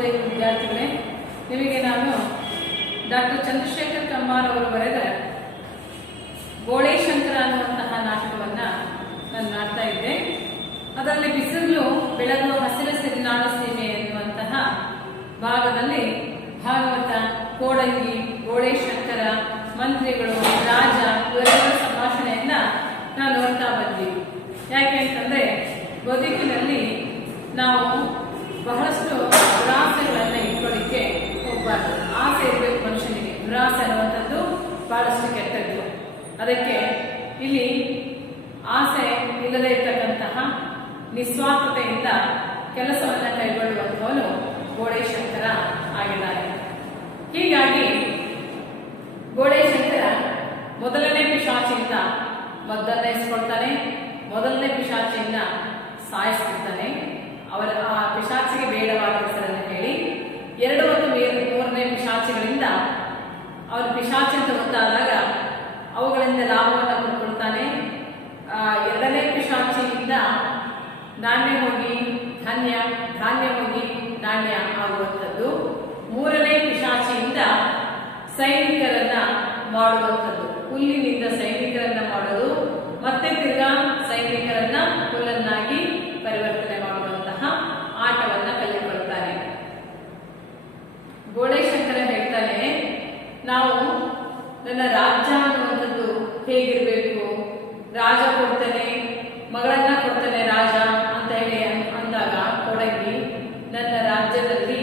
ಶುಭೋದಯ ವಿದ್ಯಾರ್ಥಿಗಳೇ, ನಿಮಗೆ ನಾನು ಡಾಕ್ಟರ್ ಚಂದ್ರಶೇಖರ್ ಕಂಬಾರ್ ಅವರು ಬರೆದ ಬೋಳೇಶಂಕರ ಅನ್ನುವಂತಹ ನಾಟಕವನ್ನ ನಾನು ಮಾಡ್ತಾ ಇದ್ದೆ. ಅದರಲ್ಲಿ ಬಿಸಿಲು ಬೆಳಗುವ ಹಸಿರು ಸಿರಿನಾಡು ಸೀಮೆ ಎನ್ನುವಂತಹ ಭಾಗದಲ್ಲಿ ಭಾಗವತ, ಕೋಡಂಗಿ, ಬೋಳೇಶಂಕರ, ಮಂತ್ರಿಗಳು, ರಾಜ ಇವರೆಲ್ಲರ ಸಂಭಾಷಣೆಯನ್ನ ನಾವು ನೋಡ್ತಾ ಬಂದ್ವಿ. ಯಾಕೆ ಅಂತಂದ್ರೆ ಬದುಕಿನಲ್ಲಿ ನಾವು ಬಹಳಷ್ಟು ದುರಾಸೆಗಳನ್ನ ಇಟ್ಕೊಳ್ಳಿಕ್ಕೆ ಹೋಗ್ಬಾರ್ದು. ಆಸೆ ಇರಬೇಕು ಮನುಷ್ಯನಿಗೆ. ದುರಾಸೆ ಅನ್ನುವಂಥದ್ದು ಬಹಳಷ್ಟು ಕೆಟ್ಟದ್ದು. ಅದಕ್ಕೆ ಇಲ್ಲಿ ಆಸೆ ಇಲ್ಲದೆ ಇರ್ತಕ್ಕಂತಹ ನಿಸ್ವಾರ್ಥತೆಯಿಂದ ಕೆಲಸವನ್ನ ಕೈಗೊಳ್ಳುವಂಥವನು ಬೋಳೇಶಂಕರ ಆಗಿದ್ದಾರೆ. ಹೀಗಾಗಿ ಬೋಳೇಶಂಕರ ಮೊದಲನೇ ಪಿಶಾಚಿಯಿಂದ ಮದ್ದನ್ನ ಇಸ್ಕೊಳ್ತಾನೆ. ಮೊದಲನೇ ಪಿಶಾಚಿಯನ್ನ ಸಾಯಿಸ್ತಿರ್ತಾನೆ. ಅವರ ಆ ಪಿಶಾಚಿಗೆ ಬೇಡವಾದ ಹೆಸರನ್ನು ಹೇಳಿ 2 ಮತ್ತು 3ನೇ ಪಿಶಾಚಿಗಳಿಂದ ಅವರ ಪಿಶಾಚಿ ಅಂತ ಗೊತ್ತಾದಾಗ ಅವುಗಳಿಂದ ಲಾಭವನ್ನು ಪಡ್ಕೊಳ್ತಾನೆ. 2ನೇ ಪಿಶಾಚಿಯಿಂದ ನಾಣ್ಯ ಹೋಗಿ ಧಾನ್ಯ, ಧಾನ್ಯ ಹೋಗಿ ನಾಣ್ಯ ಆಗುವಂಥದ್ದು. 3ನೇ ಪಿಶಾಚಿಯಿಂದ ಸೈನಿಕರನ್ನ ಮಾಡುವಂಥದ್ದು. ಹುಲ್ಲಿನಿಂದ ಸೈನಿಕರನ್ನ ಮಾಡೋದು, ಮತ್ತೆ ತಿರ್ಗಾ ಸೈನಿಕರನ್ನ ಹುಲ್ಲನ್ನಾಗಿ ಪರಿವರ್ತನೆ ಮಾಡುವಂತಹ ಆಟವನ್ನ ಕಲಿಕೊಳ್ತಾನೆ. ಬೋಳೇಶಂಕರ ಹೇಳ್ತಾನೆ, ನಾವು ನನ್ನ ರಾಜ್ಯ ಅನ್ನುವಂಥದ್ದು ಹೇಗಿರ್ಬೇಕು, ರಾಜ ಕೊಡ್ತಾನೆ, ಮಗಳನ್ನ ಕೊಡ್ತಾನೆ ರಾಜ ಅಂತ ಹೇಳಿ ಅಂದಾಗ ಕೊಡಗಿ, ನನ್ನ ರಾಜ್ಯದಲ್ಲಿ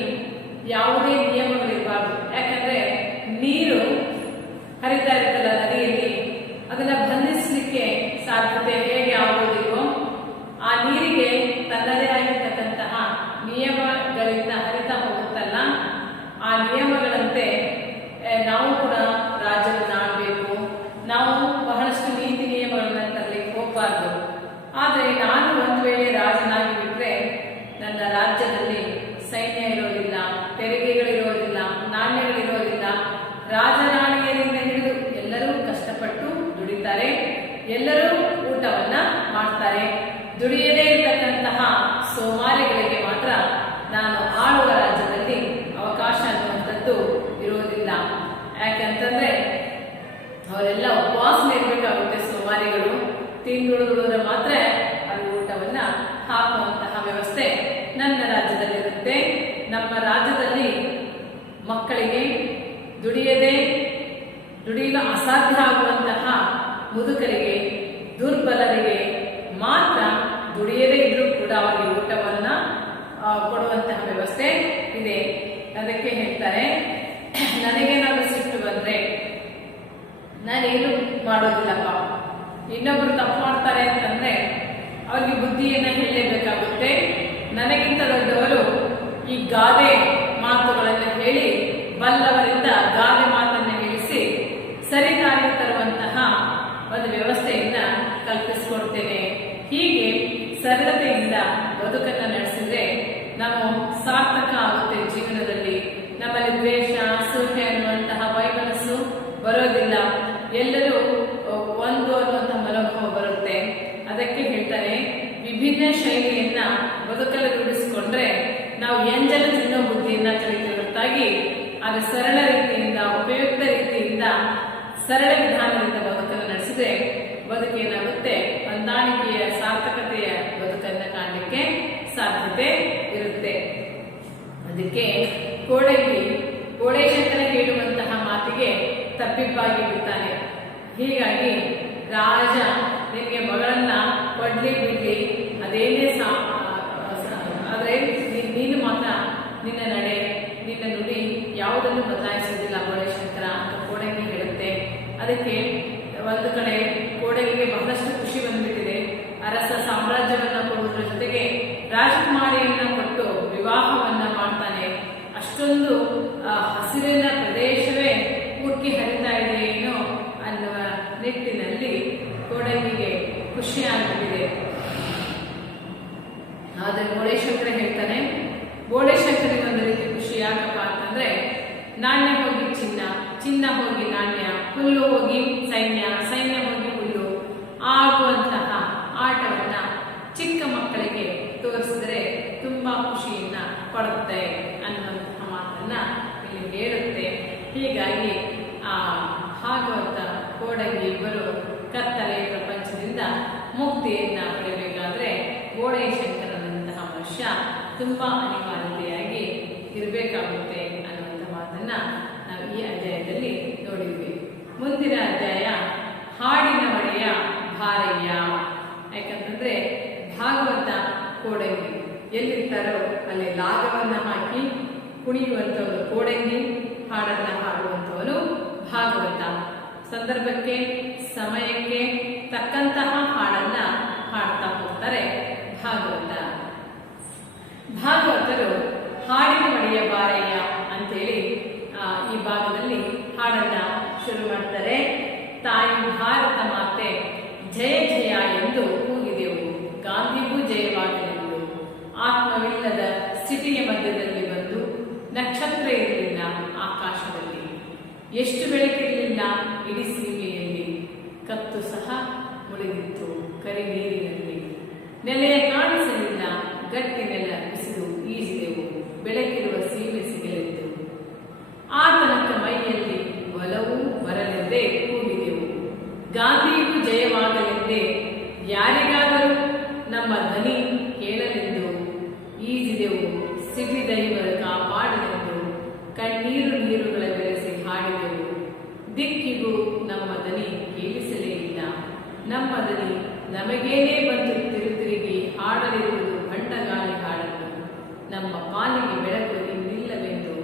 ಯಾವುದೇ ನಿಯಮಗಳಿರಬಾರ್ದು. ಯಾಕಂದ್ರೆ ನೀರು ಹರಿತಾ ಇರುತ್ತಲ್ಲ ನದಿಯಲ್ಲಿ, ಅದನ್ನ ಬಂಧಿಸಲಿಕ್ಕೆ ಸಾಧ್ಯತೆ ಹೇಗೆ ಆಗುವುದಿಲ್ವೋ ಆ ನೀರಿಗೆ ತನ್ನದೇ ಆಗಿರ್ತಕ್ಕಂತಹ ನಿಯಮಗಳಿಂದ ಹರಿತಾ ಹೋಗುತ್ತಲ್ಲ, ಆ ನಿಯಮಗಳಂತೆ ನಾವು ಕೂಡ ರಾಜ್ಯವನ್ನು ಆಡಬೇಕು. ನಾವು ಬಹಳಷ್ಟು ನೀತಿ ನಿಯಮಗಳನ್ನ ತರಲಿಕ್ಕೆ ಹೋಗಬಾರ್ದು. ಆದರೆ ನಾನು ಒಂದು ವೇಳೆ ರಾಜನಾಗಿ ಬಿಟ್ರೆ ನನ್ನ ರಾಜ್ಯದಲ್ಲಿ ಸೈನ್ಯ ಇರೋದಿಲ್ಲ, ತೆರಿಗೆಗಳಿರೋದಿಲ್ಲ, ನಾಣ್ಯಗಳಿರೋದಿಲ್ಲ. ರಾಜರಾಣಿಯರಿಂದ ಹಿಡಿದು ಎಲ್ಲರೂ ಕಷ್ಟಪಟ್ಟು ದುಡಿತಾರೆ, ಎಲ್ಲರೂ ಊಟವನ್ನ ಮಾಡ್ತಾರೆ. ದುಡಿಯದೇ ಇರತಕ್ಕಂತಹ ಸೋಮಾರಿಗಳಿಗೆ ಮಾತ್ರ ನಾನು ಆಳುವ ರಾಜ್ಯದಲ್ಲಿ ಅವಕಾಶ ಅನ್ನುವಂಥದ್ದು ಇರುವುದಿಲ್ಲ. ಯಾಕೆಂತಂದ್ರೆ ಅವರೆಲ್ಲ ಉಪವಾಸ ಇರಬೇಕಾಗುತ್ತೆ. ಸೋಮಾರಿಗಳು ತಿಂದುಳಿದ್ರೆ ಮಾತ್ರ ಅಲ್ಲಿ ಊಟವನ್ನ ಹಾಕುವಂತಹ ವ್ಯವಸ್ಥೆ ನನ್ನ ರಾಜ್ಯದಲ್ಲಿರುತ್ತೆ. ನಮ್ಮ ರಾಜ್ಯದಲ್ಲಿ ಮಕ್ಕಳಿಗೆ ದುಡಿಯಲು ಅಸಾಧ್ಯ ಆಗುವಂತಹ ಮುದುಕರಿಗೆ, ದುರ್ಬಲರಿಗೆ ಮಾತ್ರ ದುಡಿಯದೇ ಇದ್ರೂ ಕೂಡ ಅವರಿಗೆ ಊಟವನ್ನ ಕೊಡುವಂತಹ ವ್ಯವಸ್ಥೆ ಇದೆ. ಅದಕ್ಕೆ ಹೇಳ್ತಾರೆ, ನನಗೇನಾದ್ರೂ ಸಿಟ್ಟು ಬಂದ್ರೆ ನಾನೇನು ಮಾಡೋದಿಲ್ಲಪ್ಪ. ಇನ್ನೊಬ್ರು ತಪ್ಪು ಮಾಡ್ತಾರೆ ಅಂತಂದ್ರೆ ಅವ್ರಿಗೆ ಬುದ್ಧಿಯನ್ನ ಹೇಳಲೇಬೇಕಾಗುತ್ತೆ. ನನಗಿಂತ ದೊಡ್ಡವರು ಈ ಗಾದೆ ಮಾತುಗಳನ್ನು ಹೇಳಿ ಬಲ್ಲವರಿಂದ ಗಾದೆ ಮಾತನ್ನು ಹೇಳಿಸಿ ಸರಿದಾರಿ ತರುವಂತಹ ಒಂದು ವ್ಯವಸ್ಥೆಯನ್ನ ಕಲ್ಪಿಸಿಕೊಡ್ತೇನೆ. ಹೀಗೆ ಸರಳತೆಯಿಂದ ಬದುಕನ್ನ ನಡೆಸಿದ್ರೆ ನಾವು ಸಾರ್ಥಕ ಆಗುತ್ತೆ ಜೀವನದಲ್ಲಿ. ನಮ್ಮಲ್ಲಿ ದ್ವೇಷ, ಅಸೂಹೆ ಅನ್ನುವಂತಹ ವೈಮನಸ್ಸು ಬರೋದಿಲ್ಲ. ಎಲ್ಲರೂ ಒಂದು ಅನ್ನುವಂತಹ ಮನೋಭಾವ ಬರುತ್ತೆ. ಅದಕ್ಕೆ ಹೇಳ್ತಾರೆ, ವಿಭಿನ್ನ ಶೈಲಿಯನ್ನ ಬದುಕಲು ರೂಢಿಸಿಕೊಂಡ್ರೆ ನಾವು ಎಂಜಲ ತಿನ್ನೋ ಬುದ್ಧಿಯನ್ನ ಕಲಿತೀವಿ ಹೊರತಾಗಿ ಅದು ಸರಳ ರೀತಿಯಿಂದ, ಉಪಯುಕ್ತ ರೀತಿಯಿಂದ, ಸರಳ ವಿಧಾನದಿಂದ ಬದುಕನ್ನು ನಡೆಸಿದ್ರೆ ಬದುಕೇನಾಗುತ್ತೆ, ಹೊಂದಾಣಿಕೆಯ ಸಾರ್ಥಕತೆಯ ಬದುಕನ್ನ ಕಾಣಲಿಕ್ಕೆ ಸಾಧ್ಯತೆ ಇರುತ್ತೆ. ಅದಕ್ಕೆ ಬೋಳೇಶಂಕರ ಹೇಳುವಂತಹ ಮಾತಿಗೆ ತಪ್ಪಿಬ್ಬಾಗಿ ಬಿಡ್ತಾನೆ. ಹೀಗಾಗಿ ರಾಜ ನಿನಗೆ ಮಗಳನ್ನ ಕೊಡ್ಲಿ ಬಿಡ್ಲಿ ಅದೇನೇ ಆದ್ರೆ ನೀನು ಮಾತ್ರ ನಿನ್ನ ನಡೆ, ನಿನ್ನ ನುಡಿ ಯಾವುದನ್ನು ಬದಲಾಯಿಸುವುದಿಲ್ಲ ಬೋಳೇಶಂಕರ ಅಂತ ಕೋಡಂಗಿ ಹೇಳುತ್ತೆ. ಅದಕ್ಕೆ ಒಂದು ಕಡೆ ಕೋಡಂಗಿಗೆ ಬಹಳಷ್ಟು ಖುಷಿ ಬಂದ್ಬಿಟ್ಟಿದೆ. ಅರಸ ಸಾಮ್ರಾಜ್ಯವನ್ನ ಕೊಡುವುದರ ಜೊತೆಗೆ ರಾಜಕುಮಾರಿಯನ್ನ ಕೊಟ್ಟು ವಿವಾಹವನ್ನ ಮಾಡ್ತಾನೆ. ಅಷ್ಟೊಂದು ಹಸಿರಿನ ಪ್ರದೇಶವೇ ಉಕ್ಕಿ ಹರಿತಾ ಇದೆ ಏನೋ ಅನ್ನುವ ನಿಟ್ಟಿನಲ್ಲಿ ಕೋಡಂಗಿಗೆ ಖುಷಿಯಾಗ್ಬಿಟ್ಟಿದೆ. ಆದ್ರೆ ಬೋಳೇಶಂಕರ ಹೇಳ್ತಾನೆ, ಬೋಳೇಶಂಕರಿಗೆ ಒಂದು ರೀತಿ ಖುಷಿ ಯಾಕಪ್ಪ ಅಂತಂದ್ರೆ ನಾಣ್ಯ ಹೋಗಿ ಚಿನ್ನ, ಚಿನ್ನ ಹೋಗಿ ನಾಣ್ಯ, ಹುಲ್ಲು ಹೋಗಿ ಸೈನ್ಯ, ಸೈನ್ಯ ಹೋಗಿ ಹುಲ್ಲು ಆಗುವಂತಹ ಆಟವನ್ನ ಚಿಕ್ಕ ಮಕ್ಕಳಿಗೆ ತೋರಿಸಿದರೆ ತುಂಬಾ ಖುಷಿಯನ್ನ ಪಡುತ್ತೆ ಅನ್ನುವಂಥ ಹೇಳುತ್ತೆ. ಹೀಗಾಗಿ ಆ ಭಾಗವತ ಕೋಡಂಗಿ ಇಬ್ಬರು ಕತ್ತಲೆ ಪ್ರಪಂಚದಿಂದ ಮುಕ್ತಿಯನ್ನ ಪಡೆಯಬೇಕಾದ್ರೆ ಗೋಡೆ ಶಂಕರನಂತಹ ಮನುಷ್ಯ ತುಂಬಾ ಅನಿವಾರ್ಯತೆಯಾಗಿ ಇರಬೇಕಾಗುತ್ತೆ ಅನ್ನುವಂಥ ಮಾತನ್ನ ನಾವು ಈ ಅಧ್ಯಾಯದಲ್ಲಿ ನೋಡಿದ್ವಿ. ಮುಂದಿನ ಅಧ್ಯಾಯ ಹಾಡಿನ ಒಡೆಯ ಭಾರಯ್ಯ. ಯಾಕಂತಂದ್ರೆ ಭಾಗವತ ಕೋಡಂಗಿ ಎಲ್ಲಿರ್ತಾರೋ ಅಲ್ಲಿ ಲಾಗವನ್ನ ಹಾಕಿ ಕುಣಿಯುವಂಥವನು ಕೋಡಂಗಿ, ಹಾಡನ್ನ ಹಾಡುವಂಥವನು ಭಾಗವತ. ಸಂದರ್ಭಕ್ಕೆ ಸಮಯಕ್ಕೆ ತಕ್ಕಂತಹ ಹಾಡನ್ನ ಹಾಡ್ತಾ ಹೋಗ್ತಾರೆ ಭಾಗವತ. ಭಾಗವತರು ಹಾಡಿನ ಒಡೆಯ ಬಾರಯ್ಯ ಅಂತೇಳಿ ಈ ಭಾಗದಲ್ಲಿ ಹಾಡನ್ನ ಶುರು ಮಾಡ್ತಾರೆ. ತಾಯಿ ಭಾರತ ಮಾತೆ ಜಯ ಜಯ ಎಂದು ಕೂಗಿದೆವು, ಗಾಂಧಿಗೂ ಜಯವಾಗಲೆಂದು. ಆತ್ಮವಿಲ್ಲದ ಸಿಟಿಯ ಮಧ್ಯದಲ್ಲಿ ಬಂದು ನಕ್ಷತ್ರ ಇರಲಿಲ್ಲ ಆಕಾಶದಲ್ಲಿ, ಎಷ್ಟು ಬೆಳಕಿರಲಿಲ್ಲ ಇಡೀ ಸೀಮೆಯಲ್ಲಿ, ಕತ್ತು ಸಹ ಮುಳುಗಿತ್ತು ಕರಿ ನೀರಿನಲ್ಲಿ. ನೆಲೆಯ ಕಾಣಿಸಲಿಲ್ಲ ಗಟ್ಟಿನೆಲ್ಲ ಬಿಸಿದು ಈಜಿದೆವು, ಬೆಳಕಿರುವ ಸೀಮೆ ಸಿಗಲೆಂದೆವು. ಆತನಕ ಮೈಯಲ್ಲಿ ಬಲವೂ ಬರಲೆಂದೇ ಕೂಗಿದೆವು, ಗಾಂಧಿಗೂ ಜಯವಾಗಲೆಂದೇ ಯಾರಿಗಾದರೂ ನಮ್ಮ ಧ್ವನಿ ಕೇಳಲೆಂದು ಈಜಿದೆವು, ಸಿಡಿದೈವರ ಕಾಪಾಡಲೆಂದು ಕಣ್ಣೀರು ನೀರುಗಳ ಬೆರೆಸಿ ಹಾಡಿದೆವು. ದಿಕ್ಕಿಗೂ ನಮ್ಮ ದನಿ ಕೇಳಿಸಲೇ ಇಲ್ಲ, ನಮ್ಮ ದನಿ ನಮಗೇನೇ ಬಂದು ತಿರುಗಿ ಹಾಡಲಿರುವುದು ಬಂಡಗಾಳಿ ಹಾಡಲು. ನಮ್ಮ ಪಾಲಿಗೆ ಬೆಳಕು ಇನ್ನಿಲ್ಲವೆಂದು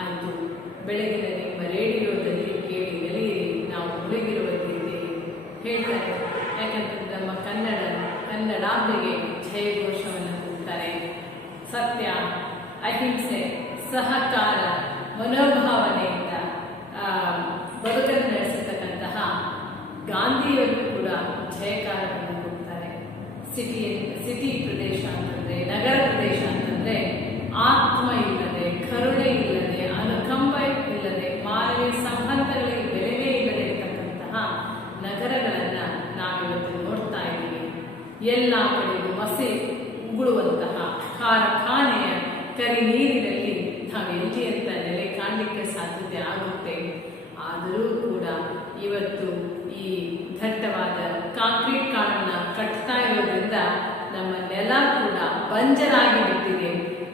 ಆಯಿತು, ಬೆಳಗಿನ ನಿಮ್ಮ ರೇಡಿಯೋದಲ್ಲಿ ಕೇಳಿ ನೆಲೆಯಿರಿ, ನಾವು ಮುಳುಗಿರುವುದಿದೆ ಹೇಳ್ತಾರೆ. ಯಾಕಂದ್ರೆ ನಮ್ಮ ಕನ್ನಡಾಂಬೆಗೆ ಜಯಘೋಷವನ್ನು ಕೂಗ್ತಾರೆ. ಸತ್ಯ, ಅಹಿಂಸೆ, ಸಹಕಾರ ಮನೋಭಾವನೆಯಿಂದ ಬದುಕನ್ನು ನಡೆಸತಕ್ಕಂತಹ ಗಾಂಧಿಯವರು ಕೂಡ ಜಯಕಾರವನ್ನು ಕೊಡ್ತಾರೆ. ಸಿಟಿ ಪ್ರದೇಶ ಅಂತಂದ್ರೆ, ನಗರ ಪ್ರದೇಶ ಅಂತಂದ್ರೆ ಆತ್ಮ ಇಲ್ಲದೆ, ಕರುಣೆ ಇಲ್ಲದೆ, ಅನುಕಂಪ ಇಲ್ಲದೆ, ಮಾನವೀಯ ಸಂಬಂಧಗಳಿಗೆ ಬೆಲೆನೇ ಇಲ್ಲದೆ ಇರತಕ್ಕಂತಹ ನಗರಗಳನ್ನ ನಾವಿವತ್ತು ನೋಡ್ತಾ ಇದ್ದೀವಿ. ಎಲ್ಲ ಕಡೆಗೂ ಮಸಿ ಉಗುಳುವಂತಹ ಕಾರ್ಖಾನೆಯ ಕರಿ ನೀರಿನಲ್ಲಿ ನಾವೆಲ್ಲಿ ಅಂತ ನೆಲೆ ಕಾಣಲಿಕ್ಕೆ ಸಾಧ್ಯತೆ ಆಗುತ್ತೆ. ಆದರೂ ಕೂಡ ಇವತ್ತು ಈ ದಟ್ಟವಾದ ಕಾಂಕ್ರೀಟ್ ಕಾಡನ್ನ ಕಟ್ತಾ ಇರೋದ್ರಿಂದ ನಮ್ಮ ನೆಲ ಕೂಡ ಬಂಜರಾಗಿ ಬಿಟ್ಟಿದೆ.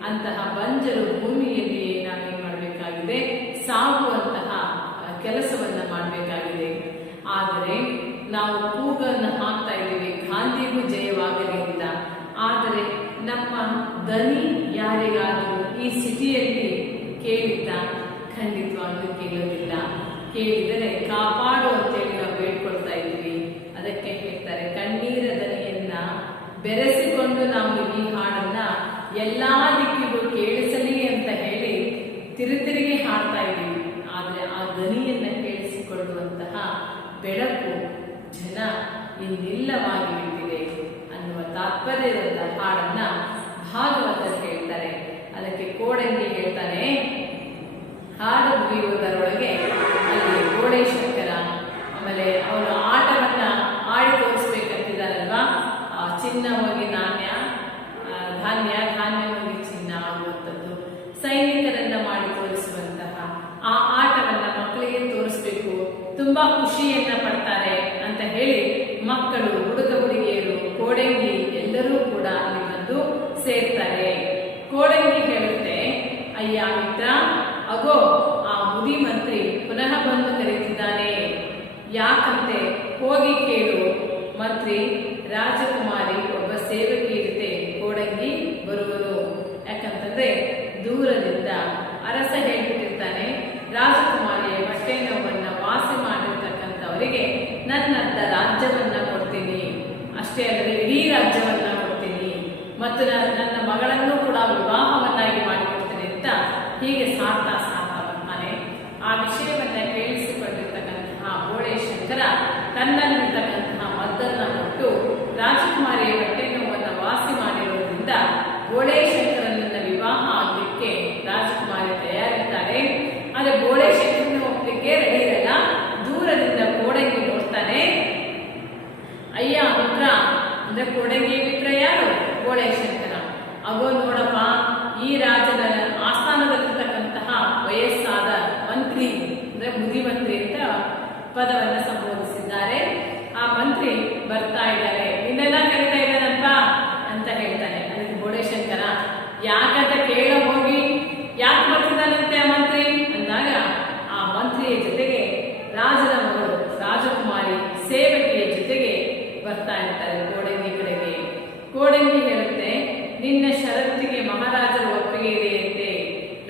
ಅಂತಹ ಬಂಜರು ಭೂಮಿಯಲ್ಲಿಯೇ ನಾವೇನ್ ಮಾಡಬೇಕಾಗಿದೆ, ಸಾಗುವಂತಹ ಕೆಲಸವನ್ನ ಮಾಡಬೇಕಾಗಿದೆ. ಆದರೆ ನಾವು ಕೂಗನ್ನು ಹಾಕ್ತಾ ಇದ್ದೀವಿ, ಗಾಂಧಿಗೂ ಜಯವಾಗಲಿ ಅಂತ. ಆದರೆ ನಮ್ಮ ದನಿ ಯಾರಿಗಾದರೂ ಈ ಸಿಟಿಯಲ್ಲಿ ಕೇಳಿದ್ದ? ಖಂಡಿತವಾಗ್ಲೂ ಕೇಳೋದಿಲ್ಲ. ಕೇಳಿದರೆ ಕಾಪಾಡು ಅಂತೇಳಿ ನಾವು ಬೇಡ್ಕೊಳ್ತಾ ಇದ್ದೀವಿ. ಅದಕ್ಕೆ ಹೇಳ್ತಾರೆ, ಕಣ್ಣೀರ ದನಿಯನ್ನ ಬೆರೆಸಿಕೊಂಡು ನಾವು ಈ ಹಾಡನ್ನ ಎಲ್ಲಾ ದಿಕ್ಕಿಗೂ ಕೇಳಿಸಲಿ ಅಂತ ಹೇಳಿ ತಿರುತಿರುಗಿ ಹಾಡ್ತಾ ಇದ್ದೀವಿ. ಆದರೆ ಆ ದನಿಯನ್ನ ಕೇಳಿಸಿಕೊಳ್ಳುವಂತಹ ಬೆಳಕು ಜನ ಇನ್ನಿಲ್ಲವಾಗಿ ಬಿಟ್ಟಿದೆ ಅನ್ನುವ ತಾತ್ಪರ್ಯದ ಹಾಡನ್ನ ಭಾಗವತರು ಹೇಳ್ತಾರೆ. ಅದಕ್ಕೆ ಕೋಡಂಗಿ ಹೇಳ್ತಾನೆ, ಹಾಡು ಮುಗಿಯುವುದರೊಳಗೆ ಅಲ್ಲಿ ಗೋಡೆ ಶಂಕರ ಆಮೇಲೆ ಅವರು ಆಟವನ್ನ ಆಡಿ ತೋರಿಸ್ಬೇಕಂತಿದ್ದಾರಲ್ವಾ, ಚಿನ್ನ ಹೋಗಿ ಧಾನ್ಯ, ಧಾನ್ಯ ಹೋಗಿ ಚಿನ್ನ ಆಗುವಂಥದ್ದು, ಸೈನಿಕರನ್ನ ಮಾಡಿ ತೋರಿಸುವಂತಹ ಆ ಆಟವನ್ನ ಮಕ್ಕಳಿಗೆ ತೋರಿಸ್ಬೇಕು, ತುಂಬಾ ಖುಷಿಯನ್ನ ಪಡ್ತಾರೆ ಅಂತ ಹೇಳಿ ಮಕ್ಕಳು, ಹುಡುಗ ಹುಡುಗಿಯರು, ಕೋಡಂಗಿ ಎಲ್ಲರೂ ಕೂಡ ಅಲ್ಲಿ ಬಂದು ಸೇರ್ತಾರೆ. ಕೋಡಂಗಿ ಹೇಳುತ್ತೆ, ಅಯ್ಯ ಮಿತ್ರ, ಅಗೋ ಆ ಮುದಿ ಮಂತ್ರಿ ಪುನಃ ಬಂದು ಕರೀತಿದ್ದಾನೆ, ಯಾಕಂತೆ ಹೋಗಿ ಕೇಳು. ಮಂತ್ರಿ ರಾಜಕುಮಾರಿ ಒಬ್ಬ ಸೇವಕಿ ಇರುತ್ತೆ, ಕೋಡಂಗಿ ಬರುವರು. ಯಾಕಂತಂದ್ರೆ ದೂರದಿಂದ ಅರಸ ಹೇಳ್ಬಿಟ್ಟಿರ್ತಾನೆ, ರಾಜಕುಮಾರಿಯ ಹೊಟ್ಟೆ ನೋವನ್ನ ವಾಸಿ ಮಾಡಿರ್ತಕ್ಕಂಥವರಿಗೆ ನನ್ನಂತ ರಾಜ್ಯವನ್ನ ಕೊಡ್ತೀನಿ, ಅಷ್ಟೇ ಅಲ್ಲದೆ ಇಡೀ ರಾಜ್ಯವನ್ನ ಕೊಡ್ತೀನಿ, ಮತ್ತು ನನ್ನ ಮಗಳನ್ನು ಕೂಡ ವಿವಾಹವನ್ನಾಗಿ ಮಾಡಿಕೊಡ್ತೀನಿ ಅಂತ ಹೀಗೆ ಸಾರ್ತಾ ಬರ್ತಾನೆ. ಆ ವಿಷಯವನ್ನ ಕೇಳಿಸಿಕೊಂಡಿರ್ತಕ್ಕಂತಹ ಗೋಡೆ ಶಂಕರ ತನ್ನಲ್ಲಿರ್ತಕ್ಕಂತಹ ಮದ್ದನ್ನ ಕೊಟ್ಟು ರಾಜಕುಮಾರಿಯ ಹೊಟ್ಟೆ ನೋವನ್ನ ವಾಸಿ ಮಾಡಿರೋದ್ರಿಂದ ಗೋಡೆ ಶಂಕರನನ್ನ ವಿವಾಹ ಆಗಲಿಕ್ಕೆ ರಾಜಕುಮಾರಿ ತಯಾರಿರ್ತಾರೆ. ಆದ್ರೆ ಗೋಡೆ ಶಂಕರನ ಒಪ್ಪಲಿಕ್ಕೆ ರೆಡಿ ಇರಲ್ಲ. ದೂರದಿಂದ ಕೋಡಂಗಿ ನೋಡ್ತಾನೆ, ಅಯ್ಯ ಮಿತ್ರ ಅಂದ್ರೆ ಕೋಡಂಗಿ ಮಿತ್ರ ಯಾರು? ಗೋಡೆ ಶಂಕರ. ಅಗೋ ನೋಡಪ್ಪ, ಈ ರಾಜನ ಆಸ್ಥಾನದಲ್ಲಿರ್ತಕ್ಕಂತಹ ಪದವನ್ನು ಸಂಬೋಧಿಸಿದ್ದಾರೆ. ಆ ಮಂತ್ರಿ ಬರ್ತಾ ಇದ್ದಾರೆ, ನಿನ್ನೆಲ್ಲ ಕರೀತಾ ಇದ್ದಾನಪ್ಪ ಅಂತ ಹೇಳ್ತಾನೆ. ಅದಕ್ಕೆ ಬೋಳೇಶಂಕರ ಯಾಕಂತ ಕೇಳ ಹೋಗಿ, ಯಾಕೆ ಬರ್ತಿದ್ದಾನಂತೆ ಆ ಮಂತ್ರಿ ಅಂದಾಗ ಆ ಮಂತ್ರಿಯ ಜೊತೆಗೆ ರಾಜನ ಮಗಳು ರಾಜಕುಮಾರಿ ಸೇವಕಿಯ ಜೊತೆಗೆ ಬರ್ತಾ ಇರ್ತಾರೆ ಕೋಡಂಗಿ ಕಡೆಗೆ. ಕೋಡಂಗಿ ಹೇಳುತ್ತೆ, ನಿನ್ನ ಷರತ್ತಿಗೆ ಮಹಾರಾಜರ ಒಪ್ಪಿಗೆ ಇದೆಯಂತೆ.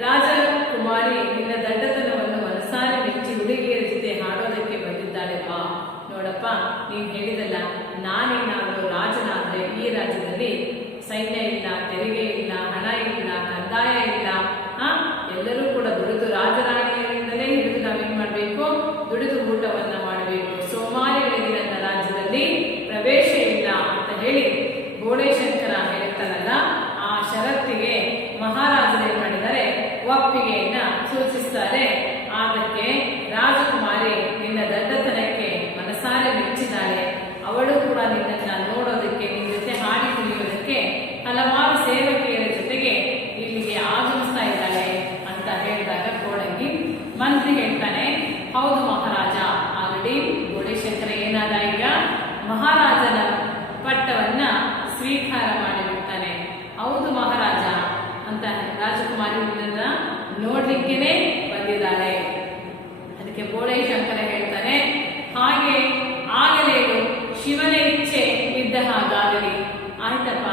ರಾಜಕುಮಾರಿ ನಿನ್ನ ದಡ್ಡತನವನ್ನು ಮನಸಾರೆ ಮೆಚ್ಚಿ ಹುಡುಗಿಯರ ಜೊತೆ ಹಾಡೋದಕ್ಕೆ ಬಂದಿದ್ದಾಳೆ. ಬಾ ನೋಡಪ್ಪ, ನೀನ್ ಹೇಳಿದಲ್ಲ, ನಾನೇನಾದರೂ ರಾಜನಾದ್ರೆ ಈ ರಾಜ್ಯದಲ್ಲಿ ಸೈನ್ಯ ಇಲ್ಲ, ತೆರಿಗೆ ಇಲ್ಲ, ಹಣ ಇಲ್ಲ, ಕಂದಾಯ ಇಲ್ಲ, ಎಲ್ಲರೂ ಕೂಡ ದುಡಿದು ರಾಜರಾಣಿಯರಿಂದಲೇ ಹಿಡಿದು ನಾವೇನ್ ಮಾಡ್ಬೇಕು, ದುಡಿದು ಊಟವನ್ನ ಮಾಡಬೇಕು. ಸೋಮಾರಿಗಳಿಗೆ ನನ್ನ ರಾಜ್ಯದಲ್ಲಿ ಪ್ರವೇಶ ಇಲ್ಲ ಅಂತ ಹೇಳಿ ಬೋಳೇಶಂಕರ ಹೇಳ್ತಾರಲ್ಲ, ಆ ಷರತ್ತಿಗೆ ಮಹಾರಾಜರು ಏನ್ ಮಾಡಿದ್ದಾರೆ, ಒಪ್ಪಿಗೆಯನ್ನ ಸೂಚಿಸ್ತಾರೆ. ಅದಕ್ಕೆ ರಾಜಕುಮಾರಿ ನಿನ್ನ ದಡ್ಡತನಕ್ಕೆ ಮನಸಾರೆ ಮೆಚ್ಚಿದ್ದಾಳೆ. ಅವಳು ಕೂಡ ನಿನ್ನನ್ನ ನೋಡೋದಕ್ಕೆ, ನಿನ್ನ ಜೊತೆ ಹಾಡಿ ಕುಣಿಯೋದಕ್ಕೆ ಹಲವಾರು ಸೇವಕಿಯರ ಜೊತೆಗೆ ಇಲ್ಲಿಗೆ ಆಗಮಿಸ್ತಾ ಇದ್ದಾಳೆ ಅಂತ ಹೇಳಿದಾಗ ಕೋಡಂಗಿ ಮಂತ್ರಿ ಹೇಳ್ತಾನೆ, ಹೌದು ಮಹಾರಾಜ. ಆಲ್ರೆಡಿ ಬೋಳೇಶಂಕರ ಏನಾದ, ಈಗ ಮಹಾರಾಜನ ಪಟ್ಟವನ್ನ ಸ್ವೀಕಾರ ಮಾಡಿಬಿಡ್ತಾನೆ. ಹೌದು ಮಹಾರಾಜ ಅಂತ ರಾಜಕುಮಾರಿ ನಿನ್ನನ್ನ ನೋಡ್ಲಿಕ್ಕೇನೆ ಬಂದಿದ್ದಾಳೆ. ಅದಕ್ಕೆ ಬೋಳೇಶಂಕರ ಹೇಳ್ತಾನೆ, ಹಾಗೆ ಆಗಲೇ ಶಿವನ ಇಚ್ಛೆ ಇದ್ದ ಹಾಗಾಗಲಿ. ಆಯ್ತಪ್ಪ,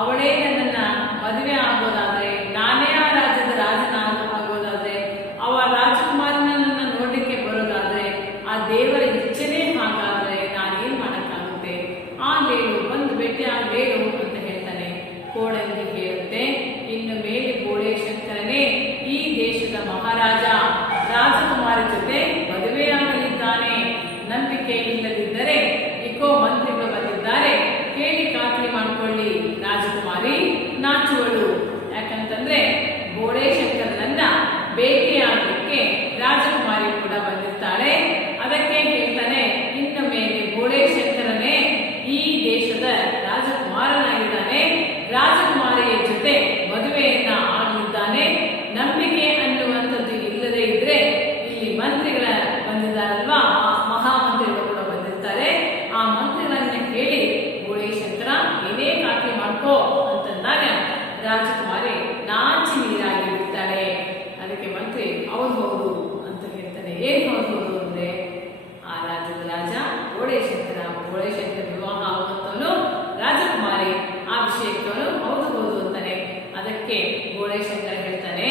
ಅವಳೇ ನನ್ನನ್ನ ಮದುವೆ ಆಗೋದಾದ್ರೆ, ನಾನೇ ಆ ರಾಜ್ಯದ ರಾಜನಾಗೋದಾದ್ರೆ, ಅವ ರಾಜಕುಮಾರನ ನನ್ನ ನೋಡ್ಲಿಕ್ಕೆ ಬರೋದಾದ್ರೆ, ಆ ದೇವರ ಇಚ್ಛೆನೇ ಹಾಗಾದ್ರೆ ನಾನೇನ್ ಮಾಡಕ್ಕಾಗುತ್ತೆ, ಆಗ್ಲೇನು ಬಂದು ಭೇಟಿ ಆಗ್ಲೇನು ಅಂತ ಹೇಳ್ತಾನೆ. ಕೋಡಂಗಿ ಹೇಳುತ್ತೆ, ಇನ್ನು ಮೇಲೆ ಬೋಳೇಶಂಕರನೇ ಈ ದೇಶದ ಮಹಾರಾಜ ರಾಜಕುಮಾರಿ ಜೊತೆ ಮದುವೆಯಾಗಲಿದ್ದಾನೆ. ನಂಬಿಕೆ ಇಲ್ಲದಿದ್ದರೆ ಇಕೋ ಮಂತ್ರಿಗಳು ಬಂದಿದ್ದಾರೆ, ಕೇಳಿ ಖಾತ್ರಿ ಮಾಡಿಕೊಳ್ಳಿ. ರಾಜಕುಮಾರಿ ನಾಚುವಳು. ಯಾಕಂತಂದ್ರೆ ಬೋಳೇಶಂಕರನನ್ನ ಭೇಟಿಯಾಗಲಿಕ್ಕೆ ರಾಜಕುಮಾರಿ ಕೂಡ ಬಂದಿರ್ತಾಳೆ. ಅದಕ್ಕೆ ಹೇಳ್ತಾನೆ, ಇನ್ನ ಮೇಲೆ ಬೋಳೇಶಂಕರನೇ ಈ ದೇಶದ ರಾಜಕುಮಾರನಾಗಿದ್ದಾನೆ, ರಾಜಕುಮಾರಿಯ ಜೊತೆ ಮದುವೆಯನ್ನ ಆಗಲಿದ್ದಾನೆ. ನಂಬಿಕೆ ಅನ್ನುವಂಥದ್ದು ಇಲ್ಲದೆ ಇದ್ರೆ, ಇಲ್ಲಿ ಮಂತ್ರಿಗಳ ಬಂದಿದ್ದಾರಲ್ವಾ, ಮಹಾಮಂತ್ರಿಗಳು ಕೂಡ ಬಂದಿರ್ತಾರೆ. ಆ ಮಂತ್ರಿಗಳನ್ನ ಕೇಳಿ ಬೋಳೇಶಂಕರ ಏನೇ ಖಾತ್ರಿ ಮಾಡ್ಕೋ ಅಂತಂದಾಗ ರಾಜಕುಮಾರಿ ನಾಚಿ ನೀರಾಗಿ ಬಿಡ್ತಾಳೆ. ಅದಕ್ಕೆ ಮಂತ್ರಿ ಹೌದು ಅಂತ ಹೇಳ್ತಾನೆ. ಏನ್ ಹೌದು ಅಂದ್ರೆ, ಆ ರಾಜ್ಯದ ರಾಜ ಬೋಳೇಶಂಕರ ವಿವಾಹ ಆಗುವಂತವನು, ರಾಜಕುಮಾರಿ ಆ ವಿಷಯಕ್ಕೆ ಹೌದು ಅಂತಾನೆ. ಅದಕ್ಕೆ ಬೋಳೇಶಂಕರ ಹೇಳ್ತಾನೆ,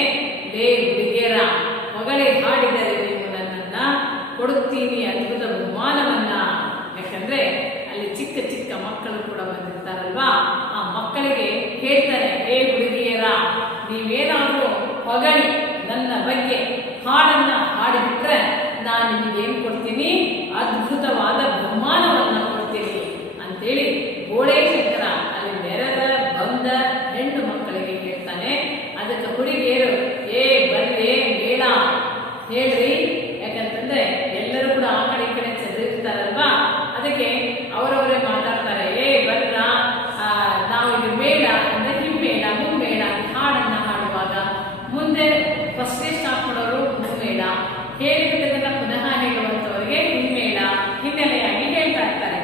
ಲೇ ಹುಡುಗಿಯರ ಮಗಳೇ, ಹಾಡಿದರೆ ನೀವು ನನ್ನನ್ನ ಕೊಡುತ್ತೀನಿ ಅದ್ಭುತ ಬಹುಮಾನವನ್ನ. ಯಾಕಂದ್ರೆ ಅಲ್ಲಿ ಚಿಕ್ಕ ಚಿಕ್ಕ ಮಕ್ಕಳು ಕೂಡ ಬಂದಿರ್ತಾರಲ್ವಾ, ಆ ಮಕ್ಕಳಿಗೆ ಹೇಳ್ತಾರೆ, ಏ ಹುಡುಗಿಯರ, ನೀವೇನಾದ್ರೂ ಹೊಗಳಿ ನನ್ನ ಬಗ್ಗೆ ಹಾಡನ್ನ ಹಾಡಿಬಿಟ್ರೆ ನಾನು ನಿಮಗೆ ಏನ್ ಕೊಡ್ತೀನಿ, ಅದ್ಭುತವಾದ ಬಹುಮಾನವನ್ನ ಕೊಡ್ತೀನಿ ಅಂತೇಳಿ ಬೋಳೇಶಂಕರ ಅಲ್ಲಿ ನೆರೆದ ಬಂದ ಹೆಣ್ಣು ಮಕ್ಕಳಿಗೆ ಹೇಳ್ತಾನೆ. ಅದಕ್ಕೆ ಹುಡುಗಿಯರು ಏ ಬರ್ರಿ ಮೇಳ ಹೇಳ್ರಿ, ಯಾಕಂತಂದ್ರೆ ಎಲ್ಲರೂ ಕೂಡ ಆ ಕಡೆ ಈ ಕಡೆ ಚದುರಿರ್ತಾರಲ್ವಾ, ಅದಕ್ಕೆ ಅವರವರೇ ಮಾತಾಡ್ತಾರೆ. ಏ ಬರ್ರ, ನಾವು ಇದು ಮೇಳ ಅಂದ್ರೆ ಹಿಮ್ಮೇಳ ಮುಮ್ಮೇಳ ಹಾಡನ್ನ ಹಾಡುವಾಗ ಮುಂದೆ ಫಸ್ಟೇ ಸ್ಟಾಪ್ ಮಾಡೋರು ಮುಮ್ಮೇಳ, ಹೇಳಿಬಿಟ್ಟದನ್ನ ಪುನಃ ಹೇಳುವಂತವರಿಗೆ ಹಿಮ್ಮೇಳ ಹಿನ್ನೆಲೆಯಾಗಿ ಹೇಳ್ತಾ ಇರ್ತಾರೆ.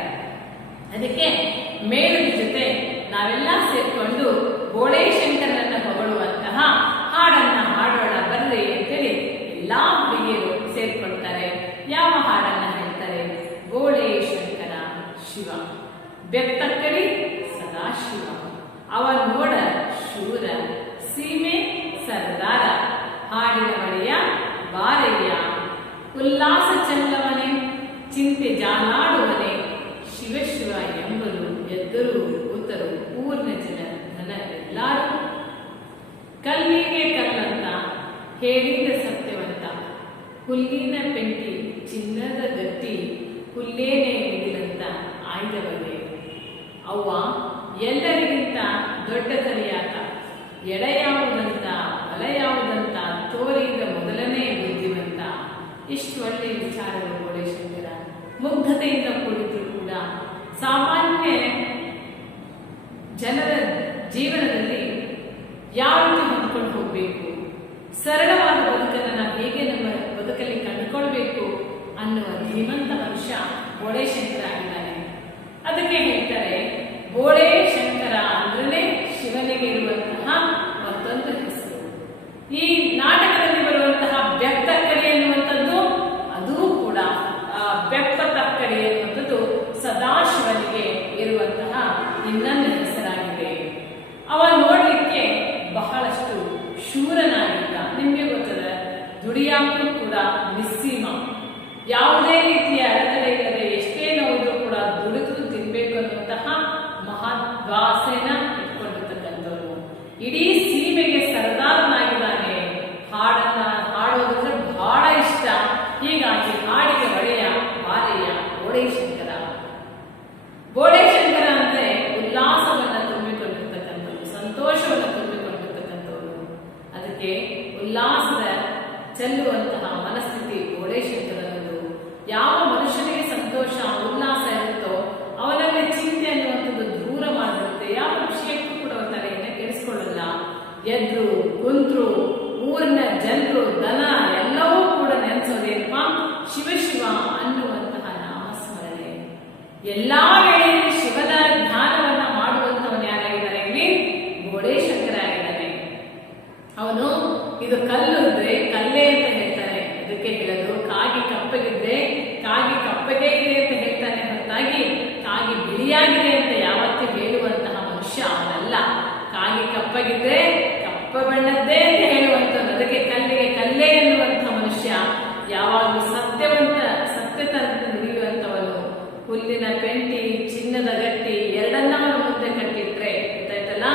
ಅದಕ್ಕೆ ಮೇಳದ ಜೊತೆ ನಾವೆಲ್ಲ ಸೇರ್ಕೊಂಡು ಬೋಳೇಶಂಕರನನ್ನ ಹೊಗಳುವಂತಹ ಹಾಡನ್ನ ಹಾಡೋಣ ಬರ್ರಿ ಅಂತೇಳಿ ಎಲ್ಲಾ ಹುಡುಗಿಯರು ಸೇರ್ಕೊಳ್ತಾರೆ. ಯಾವ ಹಾಡನ್ನ ಹೇಳ್ತಾರೆ, ಬೋಳೇಶಂಕರ ಶಿವ ಬೆತ್ತಕ್ಕಡಿ ಸದಾ ಶಿವ, ಅವ ನೋಡ ಶೂರ ಸೀಮೆ ಸರ್ದಾರ, ಹಾಡಿನ ಒಡೆಯ ಬಾರಯ್ಯ, ಉಲ್ಲಾಸ ಚಂದವನೇ ಚಿಂತೆ ಜಾಲಾಡುವನೆ, ಶಿವ ಶಿವ ಎಂಬರು ಎದ್ದರು ಕೂತರು ಊರ್ನ ಜನ ಎಲ್ಲಾರು. ಕಲ್ಲಿಗೆ ಕಲ್ಲಂತ ಹೇಳಿದ ಸತ್ಯವಂತ, ಹುಲ್ಲಿನ ಪೆಂಟಿ ಚಿನ್ನದ ಗಟ್ಟಿ, ಹುಲ್ಲೇನೆ ಮಿಗಿಲಂತ ಆಯ್ದ ಬಗೆ. ಅವ್ವ ಎಲ್ಲರಿಗಿಂತ ದೊಡ್ಡ ತಲೆಯಾತ, ಎಡ ಯಾವುದಂತ ಬಲ ಯಾವುದಂತ ತೋರಿದ ಮೊದಲನೇ ಬುದ್ಧಿವಂತ. ಇಷ್ಟು ಒಳ್ಳೆಯ ವಿಚಾರಗಳು ಬೋಳೇಶಂಕರ ಮುಗ್ಧತೆಯಿಂದ ಕೂಡಿದ್ರು ಕೂಡ ಸಾಮಾನ್ಯ ಜನರ ಜೀವನದಲ್ಲಿ ಯಾವ ರೀತಿ ಹೊಂದ್ಕೊಂಡು ಹೋಗ್ಬೇಕು, ಸರಳವಾದ ಬದುಕನ್ನು ನಾವು ಹೇಗೆ ನಮ್ಮ ಬದುಕಲ್ಲಿ ಕಂಡುಕೊಳ್ಬೇಕು ಅನ್ನುವ ಧೀಮಂತ ಬೋಳೆ ಶಂಕರ ಆಗಿದ್ದಾನೆ. ಅದಕ್ಕೆ ಹೇಳ್ತಾರೆ ಬೋಳೆ ಶಂಕರ ಅಂದ್ರೆ ಶಿವನಿಗೆ ಇರುವಂತಹ ಮತ್ತೊಂದು ಹೆಸರು. ಈ ನಾಟಕದಲ್ಲಿ ಬರುವಂತಹ ಬೆಪ್ಪ ತಕ್ಕಡಿ ಎನ್ನುವಂಥದ್ದು ಅದು ಕೂಡ ಬೆಪ್ಪ ತಕ್ಕಡಿ ಎನ್ನುವಂಥದ್ದು ಸದಾಶಿವನಿಗೆ ಇರುವಂತಹ ಇನ್ನೊಂದು ಹೆಸರಾಗಿದೆ. ಅವ ನೋಡ್ಲಿಕ್ಕೆ ಬಹಳಷ್ಟು ಶೂರನಾಗಿದ್ದ. ನಿಮ್ಗೆ ಗೊತ್ತದ, ದುಡಿಯಾಕು ಕೂಡ ನಿಸ್ಸೀಮ, ಯಾವುದೇ ರೀತಿಯ ಅಡೆತಡೆ ಇಲ್ಲದೆ ಎಷ್ಟೇ ನೋವು ಕೂಡ ದುಡಿದು ತಿನ್ಬೇಕು ಅನ್ನುವಂತಹ ಮಹದ್ವಾಸೆನ ಇಟ್ಕೊಂಡಿರ್ತಕ್ಕಂಥವ್ರು. ಇಡೀ ಸೀಮೆಗೆ ಸರದಾರನಾಗಿದ್ದಾನೆ. ಹಾಡನ್ನ ಹಾಡೋದಂದ್ರೆ ಬಹಳ ಇಷ್ಟ. ಹೀಗಾಗಿ ಹಾಡಿಗೆ ಒಡೆಯ ಬಾಲೆಯ ಬೋಳೆ ಶಂಕರ. ಬೋಳೆ ಶಂಕರ ಅಂದ್ರೆ ಉಲ್ಲಾಸವನ್ನ ತುಂಬಿಕೊಂಡಿರ್ತಕ್ಕಂಥವ್ರು, ಸಂತೋಷವನ್ನು ತುಂಬಿಕೊಂಡಿರ್ತಕ್ಕಂಥವ್ರು. ಅದಕ್ಕೆ ಉಲ್ಲಾಸದ ಚೆಲ್ಲುವಂತಹ ಮನಸ್ಥಿತಿ ಬೋಳೆ ಶಂಕರನದು. ಯಾವ ಮನುಷ್ಯನಿಗೆ ಸಂತೋಷ ಉಲ್ಲಾಸ ಇರುತ್ತೋ ಅವನಲ್ಲಿ ಚಿಂತೆ ಅನ್ನುವಂಥದ್ದು ದೂರ ಮಾಡಿರುತ್ತೆ. ಯಾವ ವಿಷಯಕ್ಕೂ ಕೂಡ ತಲೆಯನ್ನು ಕೆಡಿಸ್ಕೊಳ್ಳಲ್ಲ. ಎದ್ರು ಕುಂತ್ರು ಊರಿನ ಜನರು ದನ ಎಲ್ಲವೂ ಕೂಡ ನೆನೆಸೋದೇನಪ್ಪ, ಶಿವ ಶಿವ ಅನ್ನುವಂತಹ ನಾಮಸ್ಮರಣೆ. ಎಲ್ಲಾ ವೇಳೆಯಲ್ಲಿ ಶಿವನ ಧ್ಯಾನವನ್ನ ಮಾಡುವಂತವನು ಯಾರಾಗಿದ್ದಾರೆ ಇಲ್ಲಿ? ಬೋಳೆ ಶಂಕರ ಆಗಿದ್ದಾನೆ. ಅವನು ಇದು ಕಲ್ಲು ಇದ್ರೆ ಕಲ್ಲೇ ಅಂತ ಹೇಳ್ತಾನೆ. ಇದಕ್ಕೆ ಹೇಳೋದು ಕಾಗಿ ಕಪ್ಪಗಿದ್ರೆ ಕಾಗಿ ಕಪ್ಪಗೆ ಇದೆ ಅಂತ ಹೇಳ್ತಾನೆ ಹೊರತಾಗಿ ಕಾಗಿ ಬಿಳಿಯಾಗಿದೆ ಅಂತ ಯಾವತ್ತೂ ಹೇಳುವಂತಹ ಮನುಷ್ಯ ಅವನಲ್ಲ. ಕಾಗಿ ಕಪ್ಪಗಿದ್ರೆ ಕಪ್ಪ ಬಣ್ಣದ್ದೇ ಅಂತ ಹೇಳುವಂಥದ್ದು. ಅದಕ್ಕೆ ಕಲ್ಲಿಗೆ ಕಲ್ಲೇ ಎನ್ನುವಂತಹ ಮನುಷ್ಯ ಯಾವಾಗಲೂ ಸತ್ಯತಂತ ನುಡಿಯುವಂಥವನು. ಹುಲ್ಲಿನ ಪೆಂಟಿ ಚಿನ್ನದ ಗಟ್ಟಿ ಎರಡನ್ನ ಮುಂದೆ ಕಟ್ಟಿಟ್ರೆ ಗೊತ್ತಾಯ್ತಲ್ಲ,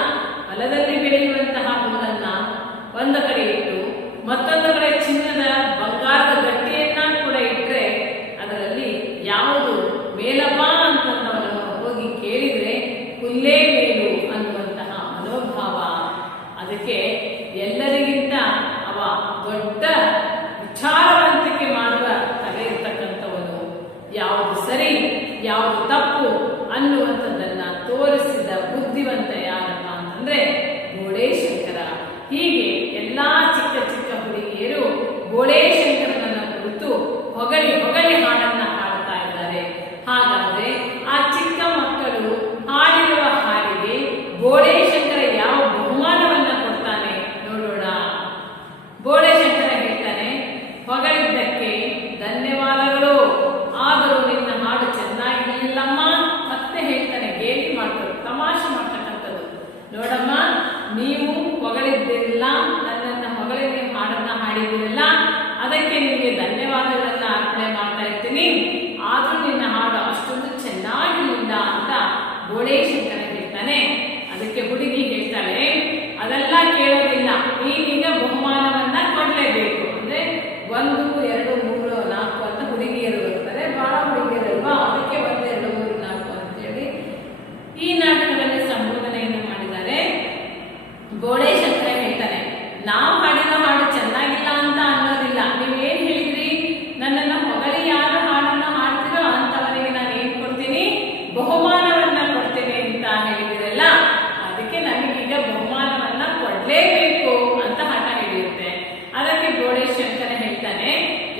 ಹೊಲದಲ್ಲಿ ಬೆಳೆಯುವಂತಹ ಹುಲ್ಲನ್ನ ಒಂದು ಕಡೆ ಇಟ್ಟು ಮತ್ತೊಂದು ಕಡೆ ಚಿನ್ನದ ಬಂಗಾರದ ಗಟ್ಟಿಯನ್ನ ಕೂಡ ಇಟ್ರೆ ಅದರಲ್ಲಿ ಯಾವುದು ಮೇಲಪ್ಪ ಅಂತಂದವನು ಹೋಗಿ ಕೇಳಿದ್ರೆ ಹುಲ್ಲೇ ಮೇಲು ಅನ್ನುವಂತಹ ಮನೋಭಾವ. ಅದಕ್ಕೆ ಎಲ್ಲರಿಗಿಂತ ಅವ ದೊಡ್ಡ ವಿಚಾರವಂತಿಕೆ ಮಾಡುವ ತಲೆ ಇರ್ತಕ್ಕಂಥವನು. ಯಾವುದು ಸರಿ ಯಾವುದು ತಪ್ಪು ಅನ್ನುವಂಥದ್ದನ್ನ ತೋರಿಸಿದ ಬುದ್ಧಿವಂತ ಯಾರಪ್ಪ ಅಂತಂದ್ರೆ ಬೋಳೆ ಶಂಕರ. ಹೀಗೆ ಎಲ್ಲಾ ಚಿಕ್ಕ ಚಿಕ್ಕ ಹುಡುಗಿಯರು ಬೋಳೆ ಶಂಕರನನ್ನ ಕುರಿತು ಹೊಗಳಿ ಹೊಗಳಿ ಹಾಡನ್ನ ಹಾಡ್ತಾ ಇದ್ದಾರೆ. ಹಾಗಾದ್ರೆ ಆ ಚಿಕ್ಕ ಮಕ್ಕಳು ಹಾಡಿರುವ ಹಾಡಿಗೆ ಬೋಳೆ ಶಂಕರ ಯಾವ ಬಹುಮಾನವನ್ನ ಕೊಡ್ತಾನೆ ನೋಡೋಣ. ಬೋಳೆ ಶಂಕರ ಹೇಳ್ತಾನೆ, ಹೊಗಳಿದ್ದಕ್ಕೆ ಧನ್ಯವಾದಗಳು, ಆದರೂ ನಿನ್ನ ಹಾಡು ಚೆನ್ನಾಗಿಲ್ಲಮ್ಮ. ಮತ್ತೆ ಹೇಳ್ತಾನೆ, ಗೇಲಿ ಮಾಡ್ತಾರೆ, ತಮಾಷೆ ಮಾಡ್ತಕ್ಕಂಥದ್ದು. ನೋಡಮ್ಮ, ನೀವು ಹೊಗಳಿದ್ದಿರಲಿಲ್ಲ, ನನ್ನನ್ನ ಹೊಗಳಿ ನೀವು ಹಾಡನ್ನ ಹಾಡಿದಿರಲ್ಲ, ಅದಕ್ಕೆ ನಿಮಗೆ ಧನ್ಯವಾದಗಳನ್ನ ಅರ್ಪಣೆ ಮಾಡ್ತಾ ಇರ್ತೀನಿ. ಆದ್ರೂ ನಿನ್ನ ಹಾಡು ಅಷ್ಟೊಂದು ಚೆನ್ನಾಗಿಲ್ಲ ಅಂತ ಬೋಳೆ ಶಂಕರ ಹೇಳ್ತಾನೆ. ಅದಕ್ಕೆ ಹುಡುಗಿ ಹೇಳ್ತಾಳೆ, ಅದೆಲ್ಲ ಕೇಳೋದಿಲ್ಲ, ನೀನೀಗ ಬಹುಮಾನವನ್ನ ಕೊಡ್ಲೇಬೇಕು. ಅಂದ್ರೆ 1, 2, 3, 4 ಅಂತ ಹುಡುಗಿಯರು ಬರ್ತಾರೆ. ಬಹಳ ಹುಡುಗಿಯರಲ್ವಾ, ಅದಕ್ಕೆ 1, 2, 3, 4 ಅಂತ ಹೇಳಿ ಈ ನಾಟಕದಲ್ಲಿ ಸಂಬೋಧನೆಯನ್ನು ಮಾಡಿದ್ದಾರೆ. ಬೋಳೆ ಶಂಕರ ಹೇಳ್ತಾನೆ, ನಾವು ಹಾಡಿರೋ ಹಾಡು ಚೆನ್ನಾಗಿಲ್ಲ ಅಂತ ಅನ್ನೋದಿಲ್ಲ. ನೀವೇನ್ ಹೇಳಿದ್ರಿ, ನನ್ನನ್ನ ಹೊಗಳಿ ಯಾರು ಹಾಡನ್ನ ಹಾಡ್ತಿರೋ ಅಂತವರಿಗೆ ನಾನು ಏನ್ ಕೊಡ್ತೀನಿ, ಬಹುಮಾನವನ್ನ ಕೊಡ್ತೀನಿ ಅಂತ ಹೇಳಿದಿರಲ್ಲ, ಅದಕ್ಕೆ ನನಗೀಗ ಬಹುಮಾನವನ್ನ ಕೊಡ್ಲೇಬೇಕು ಅಂತ ಹಠ ಹಿಡಿಯುತ್ತೆ. ಅದಕ್ಕೆ ಬೋಳೆ ಶಂಕರ ಹೇಳ್ತಾನೆ,